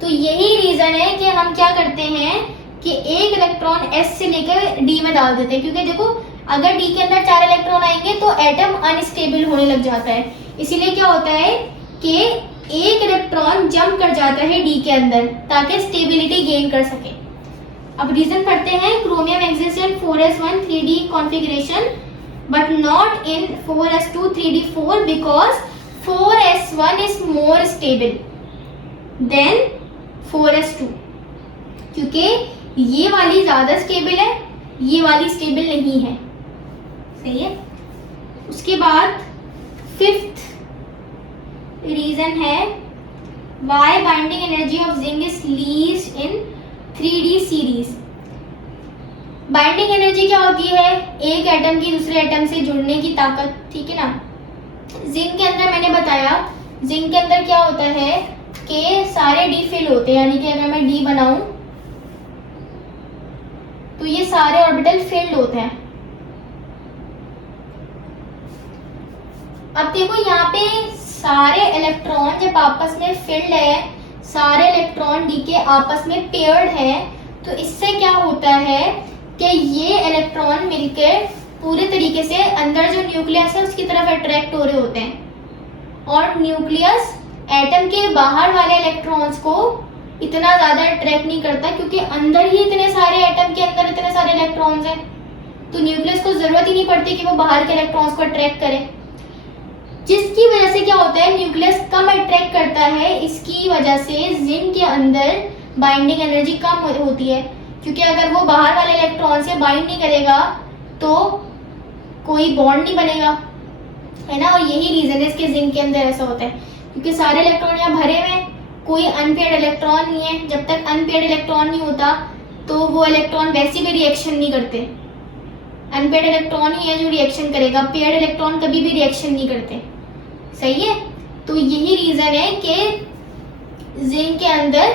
तो यही रीज़न है कि हम क्या करते हैं कि एक इलेक्ट्रॉन s से लेकर d में डाल देते हैं, क्योंकि देखो अगर d के अंदर 4 इलेक्ट्रॉन आएंगे तो एटम अनस्टेबल होने लग जाता है। इसीलिए क्या होता है कि एक इलेक्ट्रॉन जंप कर जाता है d के अंदर ताकि स्टेबिलिटी गेन कर सके। अब रीजन पढ़ते हैं। Chromium exist in 4s1 3d configuration but not in 4s2 3d4 because 4s1 is more stable than 4s2, क्योंकि ये वाली ज़्यादा स्टेबल है, ये वाली स्टेबल नहीं है। सही है। उसके बाद 5th रीज़न है why binding energy of zinc is least in 3d series. Binding energy क्या होती है, एक एटम की दूसरे एटम से जुड़ने की ताकत, ठीक है ना। जिंक के अंदर मैंने बताया, जिंक के अंदर क्या होता है कि सारे डी फिल होते हैं, यानी कि अगर मैं डी बनाऊं तो ये सारे ऑर्बिटल फिल्ड होते हैं। अब देखो यहाँ पे सारे इलेक्ट्रॉन जब आपस में फिल्ड है, सारे इलेक्ट्रॉन डी के आपस में पेयर्ड है, तो इससे क्या होता है कि ये इलेक्ट्रॉन मिलकर पूरे तरीके से अंदर जो न्यूक्लियस है उसकी तरफ अट्रैक्ट हो रहे होते हैं, और न्यूक्लियस एटम के बाहर वाले इलेक्ट्रॉन्स को इतना ज़्यादा अट्रैक्ट नहीं करता, क्योंकि अंदर ही इतने सारे एटम के अंदर इतने सारे इलेक्ट्रॉन्स हैं, तो न्यूक्लियस को ज़रूरत ही नहीं पड़ती कि वो बाहर के इलेक्ट्रॉन्स को अट्रैक्ट करे। जिसकी वजह से क्या होता है, न्यूक्लियस कम अट्रैक्ट करता है। इसकी वजह से जिंक के अंदर बाइंडिंग एनर्जी कम होती है, क्योंकि अगर वो बाहर वाले इलेक्ट्रॉन से बाइंड नहीं करेगा तो कोई बॉन्ड नहीं बनेगा, है ना। और यही रीजन है इसके जिंक के अंदर ऐसा होता है, क्योंकि सारे इलेक्ट्रॉन यहाँ भरे हुए हैं, कोई अनपेयर्ड इलेक्ट्रॉन नहीं है। जब तक अनपेयर्ड इलेक्ट्रॉन नहीं होता तो वो इलेक्ट्रॉन वैसे भी रिएक्शन नहीं करते। अनपेयर्ड इलेक्ट्रॉन ही है जो रिएक्शन करेगा, पेयर्ड इलेक्ट्रॉन कभी भी रिएक्शन नहीं करते, सही है। तो यही रीजन है कि जिंक के अंदर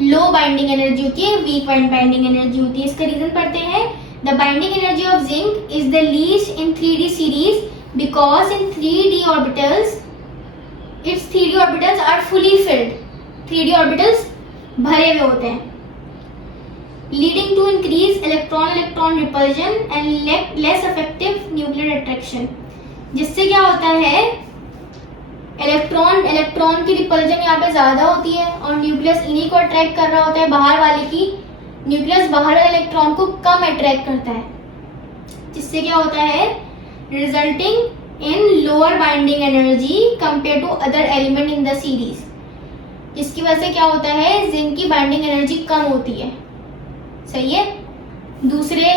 लो बाइंडिंग एनर्जी होती है, वीक बाइंडिंग एनर्जी होती है। इसका रीजन पढ़ते हैं। The binding energy of zinc is the least in 3D series because in 3D orbitals its 3D orbitals are fully filled. 3D orbitals भरे हुए होते हैं, leading to increased electron repulsion and less effective nuclear attraction. जिससे क्या होता है, electron की repulsion यहाँ पे ज्यादा होती है और न्यूक्लियस इन्हीं को अट्रैक्ट कर रहा होता है, बाहर वाले की। न्यूक्लियस बाहर वाले इलेक्ट्रॉन को कम अट्रैक्ट करता है, जिससे क्या होता है, resulting in lower binding energy compared to other element in the series. जिसकी वजह से क्या होता है, जिंक की बाइंडिंग एनर्जी कम होती है, सही है, दूसरे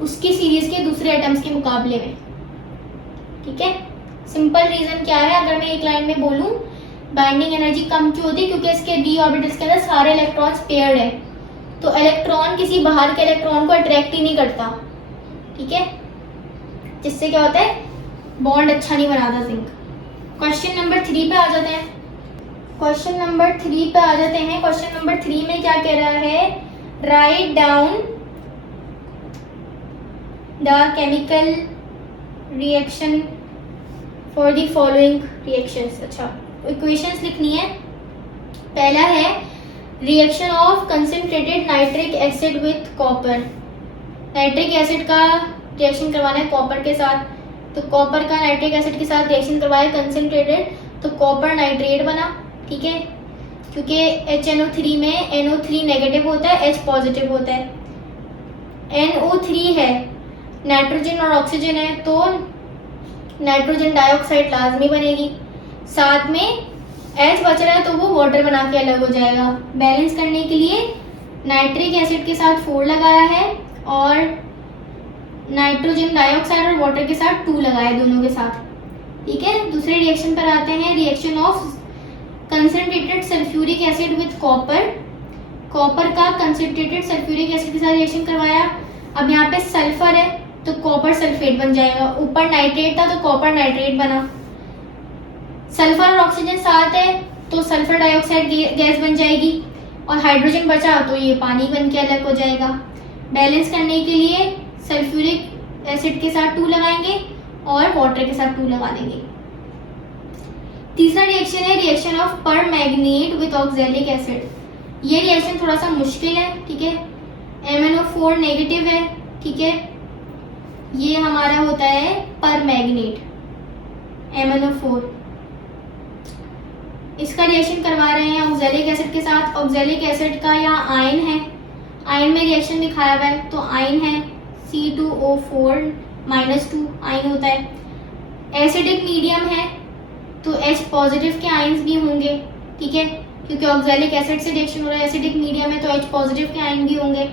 उसकी सीरीज के दूसरे एटम्स के मुकाबले में, ठीक है। सिंपल रीजन क्या है, अगर मैं एक लाइन में बोलूं बाइंडिंग एनर्जी कम क्यों होती है, क्योंकि इसके डी ऑर्बिटल्स के अंदर सारे इलेक्ट्रॉन्स पेयर्ड है, तो इलेक्ट्रॉन किसी बाहर के इलेक्ट्रॉन को अट्रैक्ट ही नहीं करता, ठीक है, जिससे क्या होता है, बॉन्ड अच्छा नहीं बनाता जिंक। क्वेश्चन नंबर 3 पे आ जाते हैं। क्वेश्चन नंबर 3 पे आ जाते हैं। क्वेश्चन नंबर 3 में क्या कह रहा है, right down the chemical reaction for the following reactions. अच्छा, इक्वेशंस लिखनी है। पहला है reaction of concentrated nitric acid with copper. Nitric acid का रिएक्शन करवाना है कॉपर के साथ, तो कॉपर का नाइट्रिक एसिड के साथ रिएक्शन करवाया कंसंट्रेटेड, तो कॉपर नाइट्रेट बना, ठीक है, क्योंकि HNO3 में NO3 नेगेटिव होता है, H पॉजिटिव होता है। NO3 है, नाइट्रोजन और ऑक्सीजन है, तो नाइट्रोजन डाइऑक्साइड लाजमी बनेगी, साथ में H बच रहा है तो वो वाटर बना के अलग हो जाएगा। बैलेंस करने के लिए नाइट्रिक एसिड के साथ 4 लगाया है और नाइट्रोजन डाइऑक्साइड और वाटर के साथ 2 लगाए, दोनों के साथ, ठीक है। दूसरे रिएक्शन पर आते हैं। Reaction of concentrated sulphuric acid with copper. Copper का कंसंट्रेटेड सल्फ्यूरिक एसिड के साथ रिएक्शन करवाया। अब यहाँ पे सल्फर है तो कॉपर सल्फेट बन जाएगा, ऊपर नाइट्रेट था तो कॉपर नाइट्रेट बना। सल्फर और ऑक्सीजन साथ है तो सल्फर डाइऑक्साइड गैस बन जाएगी, और हाइड्रोजन बचा तो ये पानी बन के अलग हो जाएगा। बैलेंस करने के लिए सल्फ्यूरिक एसिड के साथ 2 लगाएंगे और वाटर के साथ 2 लगा देंगे। तीसरा रिएक्शन है reaction of permanganate with oxalic acid. ये रिएक्शन थोड़ा सा मुश्किल है, ठीक है। MnO4 नेगेटिव है, ठीक है, ये हमारा होता है परमैंगनीट MnO4। इसका रिएक्शन करवा रहे हैं ऑक्सैलिक एसिड के साथ। ऑक्सैलिक एसिड का यहाँ आयन है, आयन में रिएक्शन दिखाया हुआ है, तो आयन है C2O4 -2 आयन होता है। एसिडिक मीडियम है तो H पॉजिटिव के आयन्स भी होंगे, ठीक है, क्योंकि ऑक्सैलिक एसिड से रिएक्शन हो रहा है, एसिडिक मीडियम है तो H पॉजिटिव के आयन भी होंगे।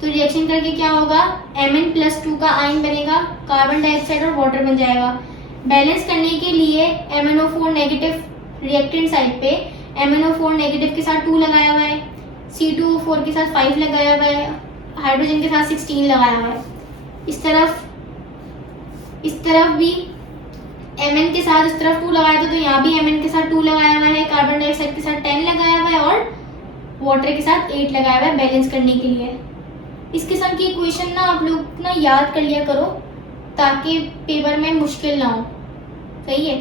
तो रिएक्शन करके क्या होगा, Mn+2 का आयन बनेगा, कार्बन डाइऑक्साइड और वाटर बन जाएगा। बैलेंस करने के लिए MnO4 नेगेटिव रिएक्टेंट साइड पे MnO4 नेगेटिव के साथ 2 लगाया हुआ है, C2O4 के साथ 5 लगाया हुआ है, हाइड्रोजन के साथ 16 लगाया हुआ है। इस तरफ भी Mn के साथ इस तरफ 2 लगाया था तो यहाँ भी Mn के साथ 2 लगाया हुआ है, कार्बन डाइऑक्साइड के साथ 10 लगाया हुआ है और वाटर के साथ 8 लगाया हुआ है बैलेंस करने के लिए। इस किस्म की इक्वेशन ना आप लोग ना याद कर लिया करो ताकि पेपर में मुश्किल ना हो, सही है।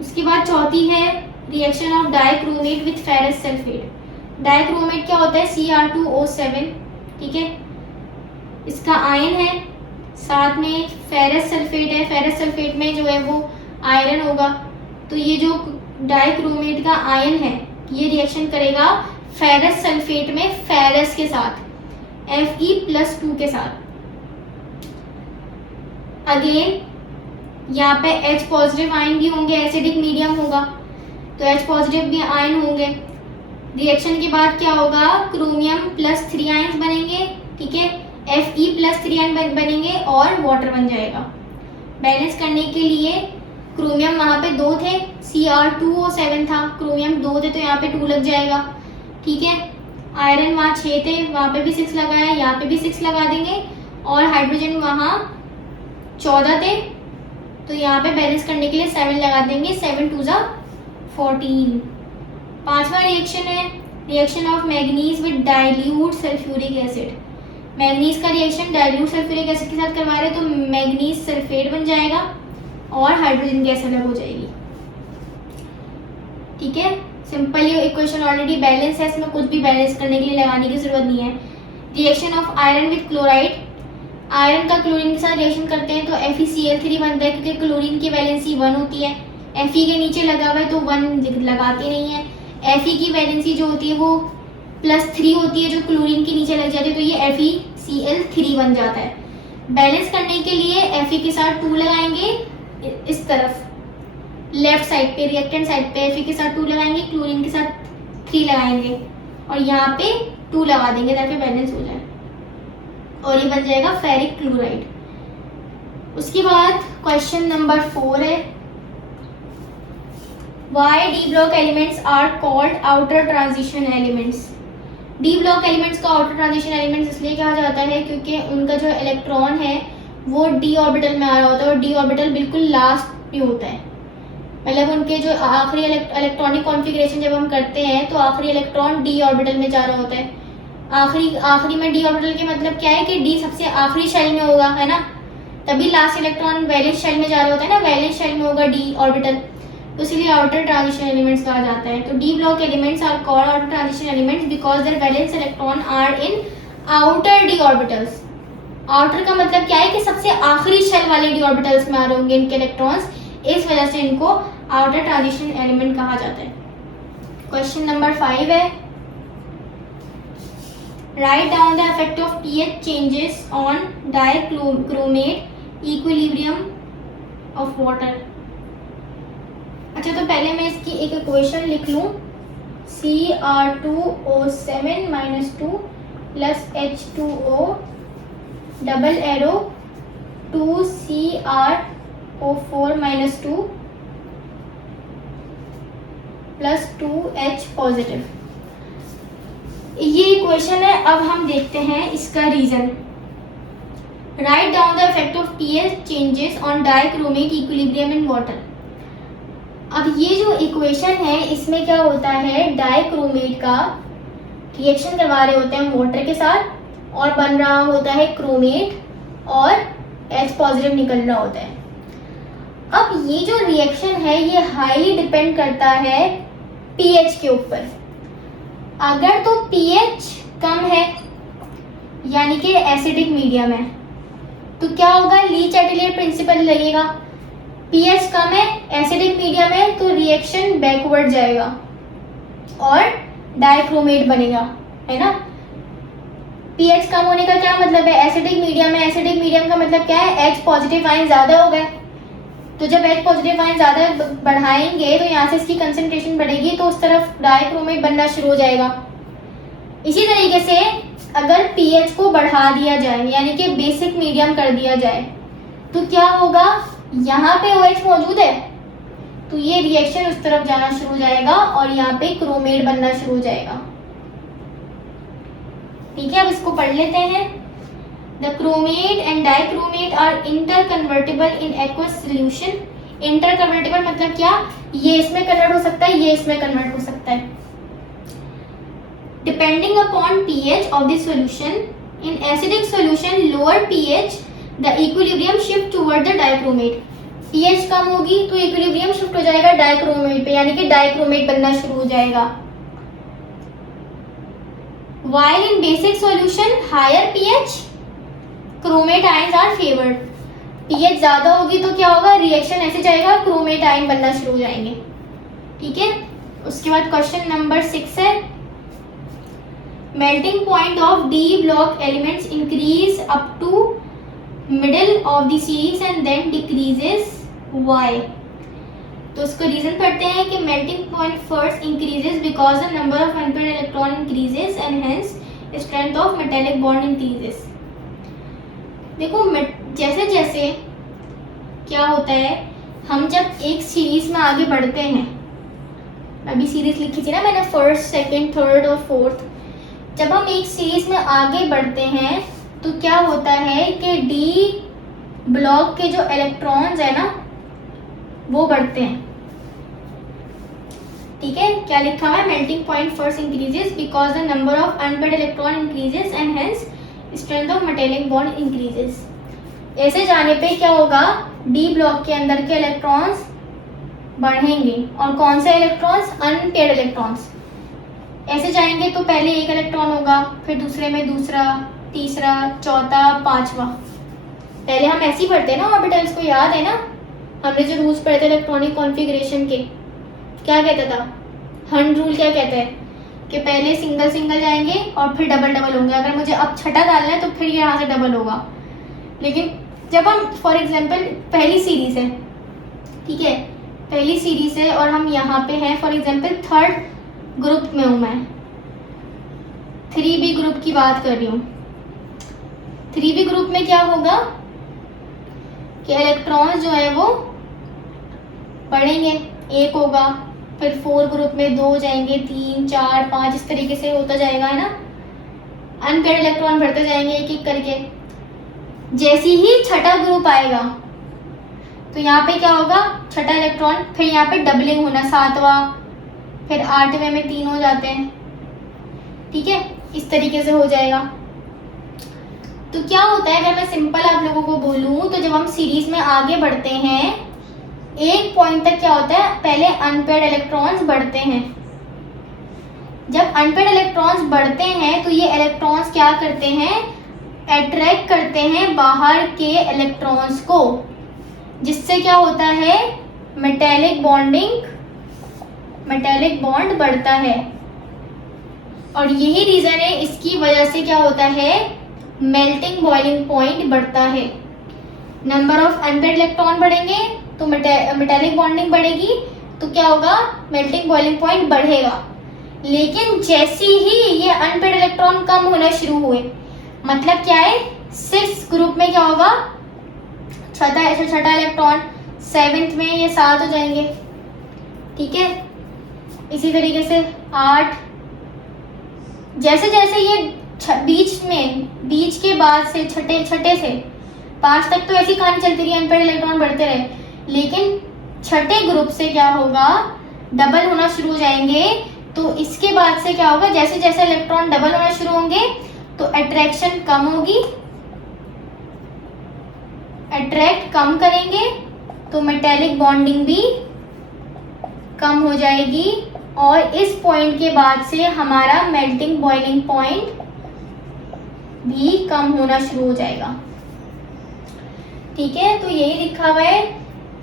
उसके बाद चौथी है reaction of dichromate with ferrous sulphate. Dichromate क्या होता है, Cr2O7, ठीक है, इसका आयन है, साथ में फेरस सल्फेट है। फेरस सल्फेट में जो है वो आयरन होगा, तो ये जो डाइक्रोमेट का आयन है ये रिएक्शन करेगा फेरस सल्फेट में फेरस के साथ, Fe+2 के साथ। अगेन यहाँ पे H पॉजिटिव आयन भी होंगे, एसिडिक मीडियम होगा तो H पॉजिटिव भी आयन होंगे। रिएक्शन के बाद क्या होगा, क्रोमियम प्लस 3 आयन्स बनेंगे, ठीक है, Fe प्लस 3 आयन बनेंगे और वाटर बन जाएगा। बैलेंस करने के लिए क्रोमियम वहाँ पे 2 थे, Cr2O7 था, क्रोमियम 2 थे तो यहाँ पे 2 लग जाएगा, ठीक है। आयरन वहाँ 6 थे, वहाँ पे भी 6 लगाया, यहाँ पे भी 6 लगा देंगे और हाइड्रोजन वहाँ 14 थे तो यहाँ पे बैलेंस करने के लिए 7 लगा देंगे, 7 2 14। पांचवा रिएक्शन है reaction of manganese with dilute sulphuric acid. Manganese का रिएक्शन डाइल्यूट सल्फ्यूरिक एसिड के साथ करवा रहे हैं तो मैग्नीज सल्फेट बन जाएगा और हाइड्रोजन गैस अलग हो जाएगी, ठीक है। सिंपल ये इक्वेशन ऑलरेडी बैलेंस है, इसमें कुछ भी बैलेंस करने के लिए लगाने की जरूरत नहीं है। Reaction of iron with chloride, iron का क्लोरीन के साथ रिएक्शन करते हैं तो FeCl3 बनता है क्योंकि क्लोरीन की वैलेंसी 1 होती है, Fe के नीचे लगा हुआ है तो 1 लगाते नहीं है। Fe की वैलेंसी जो होती है वो +3 होती है जो क्लोरीन के नीचे लग जाती है तो ये FeCl3 बन जाता है। बैलेंस करने के लिए Fe के साथ 2 लगाएंगे इस तरफ लेफ्ट साइड पे, रिएक्टेंट साइड पे Fe के साथ 2 लगाएंगे, क्लोरीन के साथ 3 लगाएंगे और यहाँ पे 2 लगा देंगे ताकि बैलेंस हो जाए और ये बन जाएगा फेरिक क्लोराइड। उसके बाद क्वेश्चन नंबर 4 है, why D block elements are called outer transition elements. D block elements को आउटर ट्रांजिशन एलिमेंट्स इसलिए कहा जाता है क्योंकि उनका जो इलेक्ट्रॉन है वो डी ऑर्बिटल में आ रहा होता है और डी ऑर्बिटल बिल्कुल लास्ट में होता है, मतलब उनके जो आखिरी इलेक्ट्रॉनिक कॉन्फ़िगरेशन जब हम करते हैं तो आखिरी इलेक्ट्रॉन डी ऑर्बिटल में जा रहा होता है। आखिरी में डी ऑर्बिटल के मतलब क्या है कि डी सबसे आखिरी शेल में होगा, है ना, तभी लास्ट इलेक्ट्रॉन वैलेंस शेल में जा रहा होता है ना, वैलेंस शेल में होगा डी ऑर्बिटल, तो इसलिए आउटर ट्रांजिशन एलिमेंट्स कहा जाता है। तो D block elements are called outer transition elements because their valence electron are in outer D orbitals. Outer का मतलब क्या है कि सबसे आखिरी शेल वाले डी ऑर्बिटल्स में आ रहे होंगे इनके इलेक्ट्रॉन्स, इस वजह से इनको आउटर ट्रांजिशन एलिमेंट कहा जाता है। क्वेश्चन नंबर 5 है, right down the effect of pH changes on dichromate equilibrium of water. अच्छा तो पहले मैं इसकी एक इक्वेशन लिख लूँ, Cr2O7 - 2 plus H2O double arrow 2Cr O4 - 2 plus 2H positive. ये इक्वेशन है। अब हम देखते हैं इसका reason. Right down the effect of pH changes on dichromate equilibrium in water. अब ये जो इक्वेशन है इसमें क्या होता है, डाइक्रोमेट का रिएक्शन करवा रहे होते हैं वाटर के साथ और बन रहा होता है क्रोमेट और H पॉजिटिव निकल रहा होता है। अब ये जो रिएक्शन है ये हाईली डिपेंड करता है pH के ऊपर। अगर तो pH कम है यानी कि एसिडिक मीडियम है तो क्या होगा, लीच एटिलियर प्रिंसिपल लगेगा। pH कम है, एसिडिक मीडियम है तो रिएक्शन बैकवर्ड जाएगा और डाइक्रोमेट बनेगा, है ना। pH कम होने का क्या मतलब है, एसिडिक मीडियम है, एसिडिक मीडियम का मतलब क्या है, H पॉजिटिव आयन ज्यादा हो गए, तो जब H पॉजिटिव आयन ज्यादा बढ़ाएंगे तो यहाँ से इसकी कंसंट्रेशन बढ़ेगी तो उस तरफ डाइक्रोमेट बनना शुरू हो जाएगा। इसी तरीके से अगर pH को बढ़ा दिया जाए यानी कि बेसिक मीडियम कर दिया जाए तो क्या होगा, यहाँ पे OH मौजूद है तो ये रिएक्शन उस तरफ जाना शुरू हो जाएगा और यहाँ पे क्रोमेट बनना शुरू हो जाएगा। ठीक है, अब इसको पढ़ लेते हैं। The chromate and dichromate are interconvertible in aqueous solution. Interconvertible मतलब क्या, ये इसमें कन्वर्ट हो सकता है, ये इसमें कन्वर्ट हो सकता है। Depending upon pH of the solution, in acidic solution lower pH, the equilibrium shift toward the dichromate. pH कम होगी तो इक्विलिब्रियम शिफ्ट हो जाएगा डाइक्रोमेट पे, यानी कि डाइक्रोमेट बनना शुरू हो जाएगा। While in basic solution higher pH, chromate ions are favoured. pH ज्यादा होगी तो क्या होगा, रिएक्शन ऐसे जाएगा, क्रोमेट आयन बनना शुरू हो जाएंगे। ठीक है, उसके बाद क्वेश्चन नंबर 6 है, melting point of D block elements increase up to middle of the series and then decreases why. तो उसको रीजन पढ़ते हैं कि melting point first increases because the number of unpaired electron increases and hence strength of metallic bond increases. देखो जैसे जैसे क्या होता है, हम जब एक सीरीज में आगे बढ़ते हैं, अभी सीरीज लिखी थी ना मैंने, फर्स्ट सेकंड थर्ड और फोर्थ, जब हम एक सीरीज में आगे बढ़ते हैं तो क्या होता है कि डी ब्लॉक के जो इलेक्ट्रॉन्स है ना वो बढ़ते हैं। ठीक है, क्या लिखा हुआ है, melting point first increases because the number of unpaired electron increases and hence strength of metallic bond increases. ऐसे जाने पे क्या होगा, डी ब्लॉक के अंदर के इलेक्ट्रॉन्स बढ़ेंगे, और कौन से इलेक्ट्रॉन्स, अनपेयर्ड इलेक्ट्रॉन्स। ऐसे जाएंगे तो पहले एक इलेक्ट्रॉन होगा, फिर दूसरे में दूसरा, तीसरा, चौथा, पांचवा। पहले हम ऐसे ही पढ़ते हैं ना ऑर्बिटल्स को, याद है ना, हमने जो रूल्स पढ़े थे इलेक्ट्रॉनिक कॉन्फ़िगरेशन के, क्या कहता था, हंड रूल क्या कहता है कि पहले सिंगल सिंगल जाएंगे और फिर डबल डबल होंगे। अगर मुझे अब छठा डालना है तो फिर यहाँ से डबल होगा। लेकिन जब हम फॉर एग्जांपल पहली सीरीज है, ठीक है, पहली सीरीज है और हम यहाँ पे हैं फॉर एग्जांपल थर्ड ग्रुप में हूँ मैं, 3B ग्रुप की बात कर रही हूँ। 3B ग्रुप में क्या होगा कि इलेक्ट्रॉन्स जो है वो बढ़ेंगे, एक होगा, फिर 4 ग्रुप में 2 जाएंगे, 3, 4, 5, इस तरीके से होता जाएगा, है ना। अनपेयर्ड इलेक्ट्रॉन बढ़ते जाएंगे एक एक करके। जैसे ही छठा ग्रुप आएगा तो यहाँ पे क्या होगा, छठा इलेक्ट्रॉन, फिर यहाँ पे डबलिंग होना, 7वां, फिर 8वें में 3 हो जाते हैं। ठीक है, इस तरीके से हो जाएगा। तो क्या होता है, अगर मैं सिंपल आप लोगों को बोलूं तो जब हम सीरीज में आगे बढ़ते हैं एक पॉइंट तक क्या होता है, पहले अनपेयर्ड इलेक्ट्रॉन्स बढ़ते हैं। जब अनपेयर्ड इलेक्ट्रॉन्स बढ़ते हैं तो ये इलेक्ट्रॉन्स क्या करते हैं, अट्रैक्ट करते हैं बाहर के इलेक्ट्रॉन्स को, जिससे क्या होता है, मेटेलिक बॉन्ड बढ़ता है। और यही रीजन है, इसकी वजह से क्या होता है, मेल्टिंग बॉइलिंग पॉइंट बढ़ता है। नंबर ऑफ अनपेयर्ड इलेक्ट्रॉन बढ़ेंगे तो मेटेलिक बॉन्डिंग बढ़ेगी, तो क्या होगा, मेल्टिंग बॉइलिंग पॉइंट बढ़ेगा। लेकिन जैसे ही ये अनपेयर्ड इलेक्ट्रॉन कम होना शुरू हुए, मतलब क्या है, 6 ग्रुप में क्या होगा, छठा इलेक्ट्रॉन, 7th में ये 7 हो जाएंगे। ठीक है, इसी तरीके से 8, जैसे जैसे ये बीच के बाद से छठे से 5 तक तो ऐसी कहानी चलती रही, अनपेयर्ड इलेक्ट्रॉन बढ़ते रहे। लेकिन छठे ग्रुप से क्या होगा, डबल होना शुरू हो जाएंगे। तो इसके बाद से क्या होगा, जैसे जैसे इलेक्ट्रॉन डबल होना शुरू होंगे तो अट्रैक्शन कम होगी, अट्रैक्ट कम करेंगे तो मेटेलिक बॉन्डिंग भी कम हो जाएगी, और इस पॉइंट के बाद से हमारा मेल्टिंग बॉइलिंग पॉइंट भी कम होना शुरू हो जाएगा। ठीक है, तो यही लिखा हुआ है,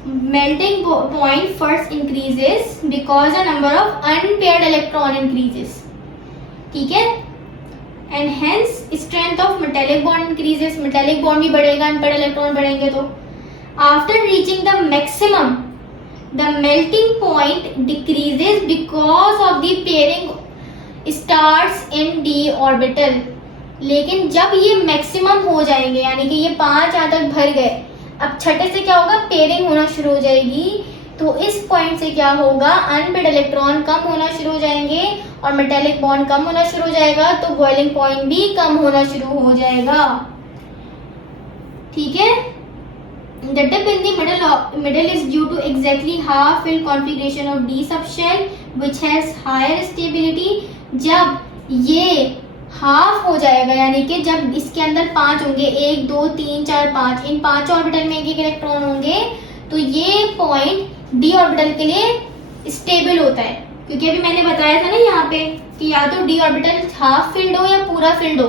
melting point first increases because the number of unpaired electron increases. ठीक है, and hence strength of metallic bond increases, metallic bond भी बढ़ेगा, अनपेयर्ड इलेक्ट्रॉन बढ़ेंगे। तो after reaching the maximum the melting point decreases because of the pairing starts in D orbital. लेकिन जब ये maximum हो जाएंगे, यानी कि ये 5 यहाँ तक भर गए, अब छठे से क्या होगा, पेयरिंग होना शुरू हो जाएगी। तो इस पॉइंट से क्या होगा, अनपेयर्ड इलेक्ट्रॉन कम होना शुरू हो जाएंगे और मेटेलिक बॉन्ड कम होना शुरू हो जाएगा, तो बॉइलिंग पॉइंट भी कम होना शुरू हो जाएगा। ठीक है, the dip in the middle is due to exactly half fill configuration of D subshell which has higher stability। जब ये हाफ हो जाएगा, यानी कि जब इसके अंदर 5 होंगे, 1 2 3 4 5, इन 5 ऑर्बिटल में एक इलेक्ट्रॉन होंगे, तो ये पॉइंट डी ऑर्बिटल के लिए स्टेबल होता है। क्योंकि अभी मैंने बताया था ना यहाँ पे कि या तो डी ऑर्बिटल हाफ फिल्ड हो या पूरा फिल्ड हो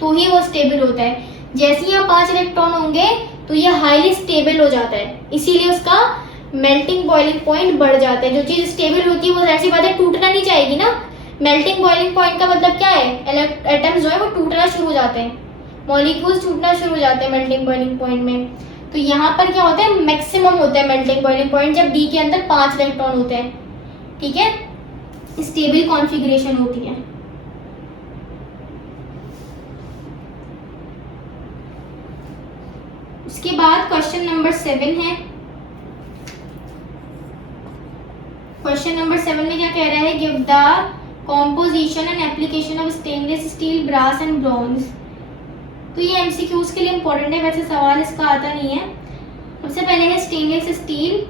तो ही वो स्टेबल होता है। जैसे ही यहाँ 5 इलेक्ट्रॉन होंगे तो ये हाईली स्टेबल हो जाता है, इसीलिए उसका मेल्टिंग बॉइलिंग पॉइंट बढ़ जाता है। जो चीज स्टेबल होती है वो ऐसी बात है, टूटना नहीं चाहेगी ना। मेल्टिंग बॉइलिंग पॉइंट का मतलब क्या है, एटम्स जो है वो टूटना शुरू हो जाते हैं, मॉलिक्यूल्स टूटना शुरू हो जाते हैं मेल्टिंग बॉइलिंग पॉइंट में। तो यहाँ पर क्या होता है, मैक्सिमम होता है मेल्टिंग बॉइलिंग पॉइंट जब डी के अंदर 5 इलेक्ट्रॉन होते हैं, ठीक है, स्टेबल कॉन्फ़िगरेशन होती है। उसके बाद क्वेश्चन नंबर 7 है। क्वेश्चन नंबर 7 में क्या कह रहा है, give the composition and application of stainless steel, brass and bronze. तो ये एमसीक्यूज के लिए इंपॉर्टेंट है, वैसे सवाल इसका आता नहीं है। सबसे पहले है स्टेनलेस स्टील,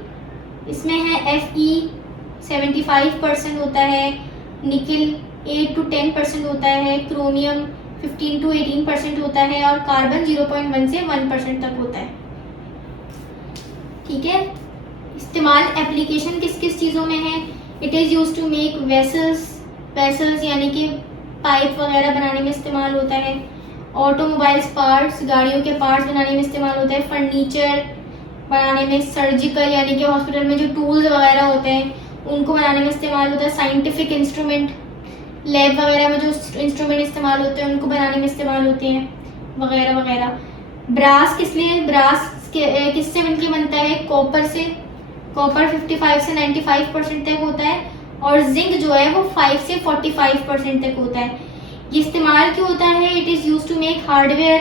इसमें है Fe 75% होता है, निकल 8 to 10% होता है, क्रोमियम 15 to 18% होता है और कार्बन 0.1 से 1% तक होता है, ठीक है। इस्तेमाल एप्लीकेशन किस किस चीज़ों में है, it is use to make vessels यानी कि पाइप वगैरह बनाने में इस्तेमाल होता है, ऑटोमोबाइल्स पार्ट्स गाड़ियों के पार्ट्स बनाने में इस्तेमाल होता है, फर्नीचर बनाने में, सर्जिकल यानी कि हॉस्पिटल में जो टूल्स वगैरह होते हैं उनको बनाने में इस्तेमाल होता है, साइंटिफिक इंस्ट्रूमेंट लैब वगैरह में जो इंस्ट्रूमेंट इस्तेमाल होते हैं उनको बनाने में इस्तेमाल होते हैं, वगैरह वगैरह। ब्रास किस लिए, ब्रास किससे बनके बनता है, कॉपर से, कॉपर 55 से 95% तक होता है और जिंक जो है वो 5 से 45% तक होता है। ये इस्तेमाल क्यों होता है, it is use to make hardware,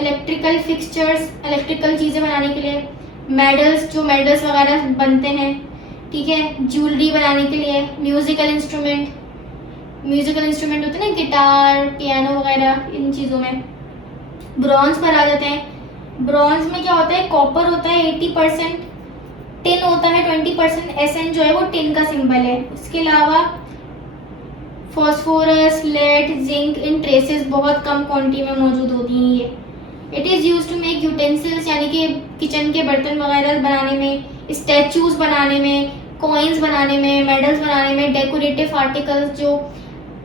electrical fixtures, electrical चीज़ें बनाने के लिए, मेडल्स जो मेडल्स वगैरह बनते हैं, ठीक है, ज्वेलरी बनाने के लिए, म्यूजिकल इंस्ट्रूमेंट होते हैं ना, गिटार, पियानो वगैरह, इन चीज़ों में। ब्रॉन्ज पर आ जाते हैं। ब्रॉन्ज में क्या होता है, कॉपर होता है 80%, टिन होता है 20%, Sn जो है वो टिन का सिंबल है। उसके अलावा phosphorus, lead, zinc in traces बहुत कम क्वांटिटी में मौजूद होती हैं ये। It is use to make utensils यानी कि किचन के बर्तन वगैरह बनाने में, स्टैचूज बनाने में, कॉइन्स बनाने में, मेडल्स बनाने में, डेकोरेटिव आर्टिकल्स जो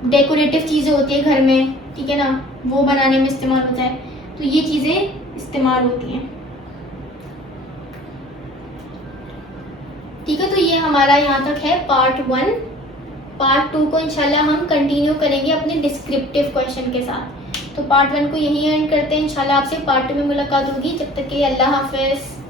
डेकोरेटिव चीज़ें होती है घर में, ठीक है ना, वो बनाने में इस्तेमाल होता है। तो ये चीज़ें इस्तेमाल होती हैं, ठीक है। तो ये हमारा यहाँ तक है पार्ट 1। पार्ट 2 को इंशाल्लाह हम कंटिन्यू करेंगे अपने डिस्क्रिप्टिव क्वेश्चन के साथ। तो पार्ट 1 को यहीं एंड करते हैं, इंशाल्लाह आपसे पार्ट 2 में मुलाकात होगी। जब तक के लिए अल्लाह हाफिज़।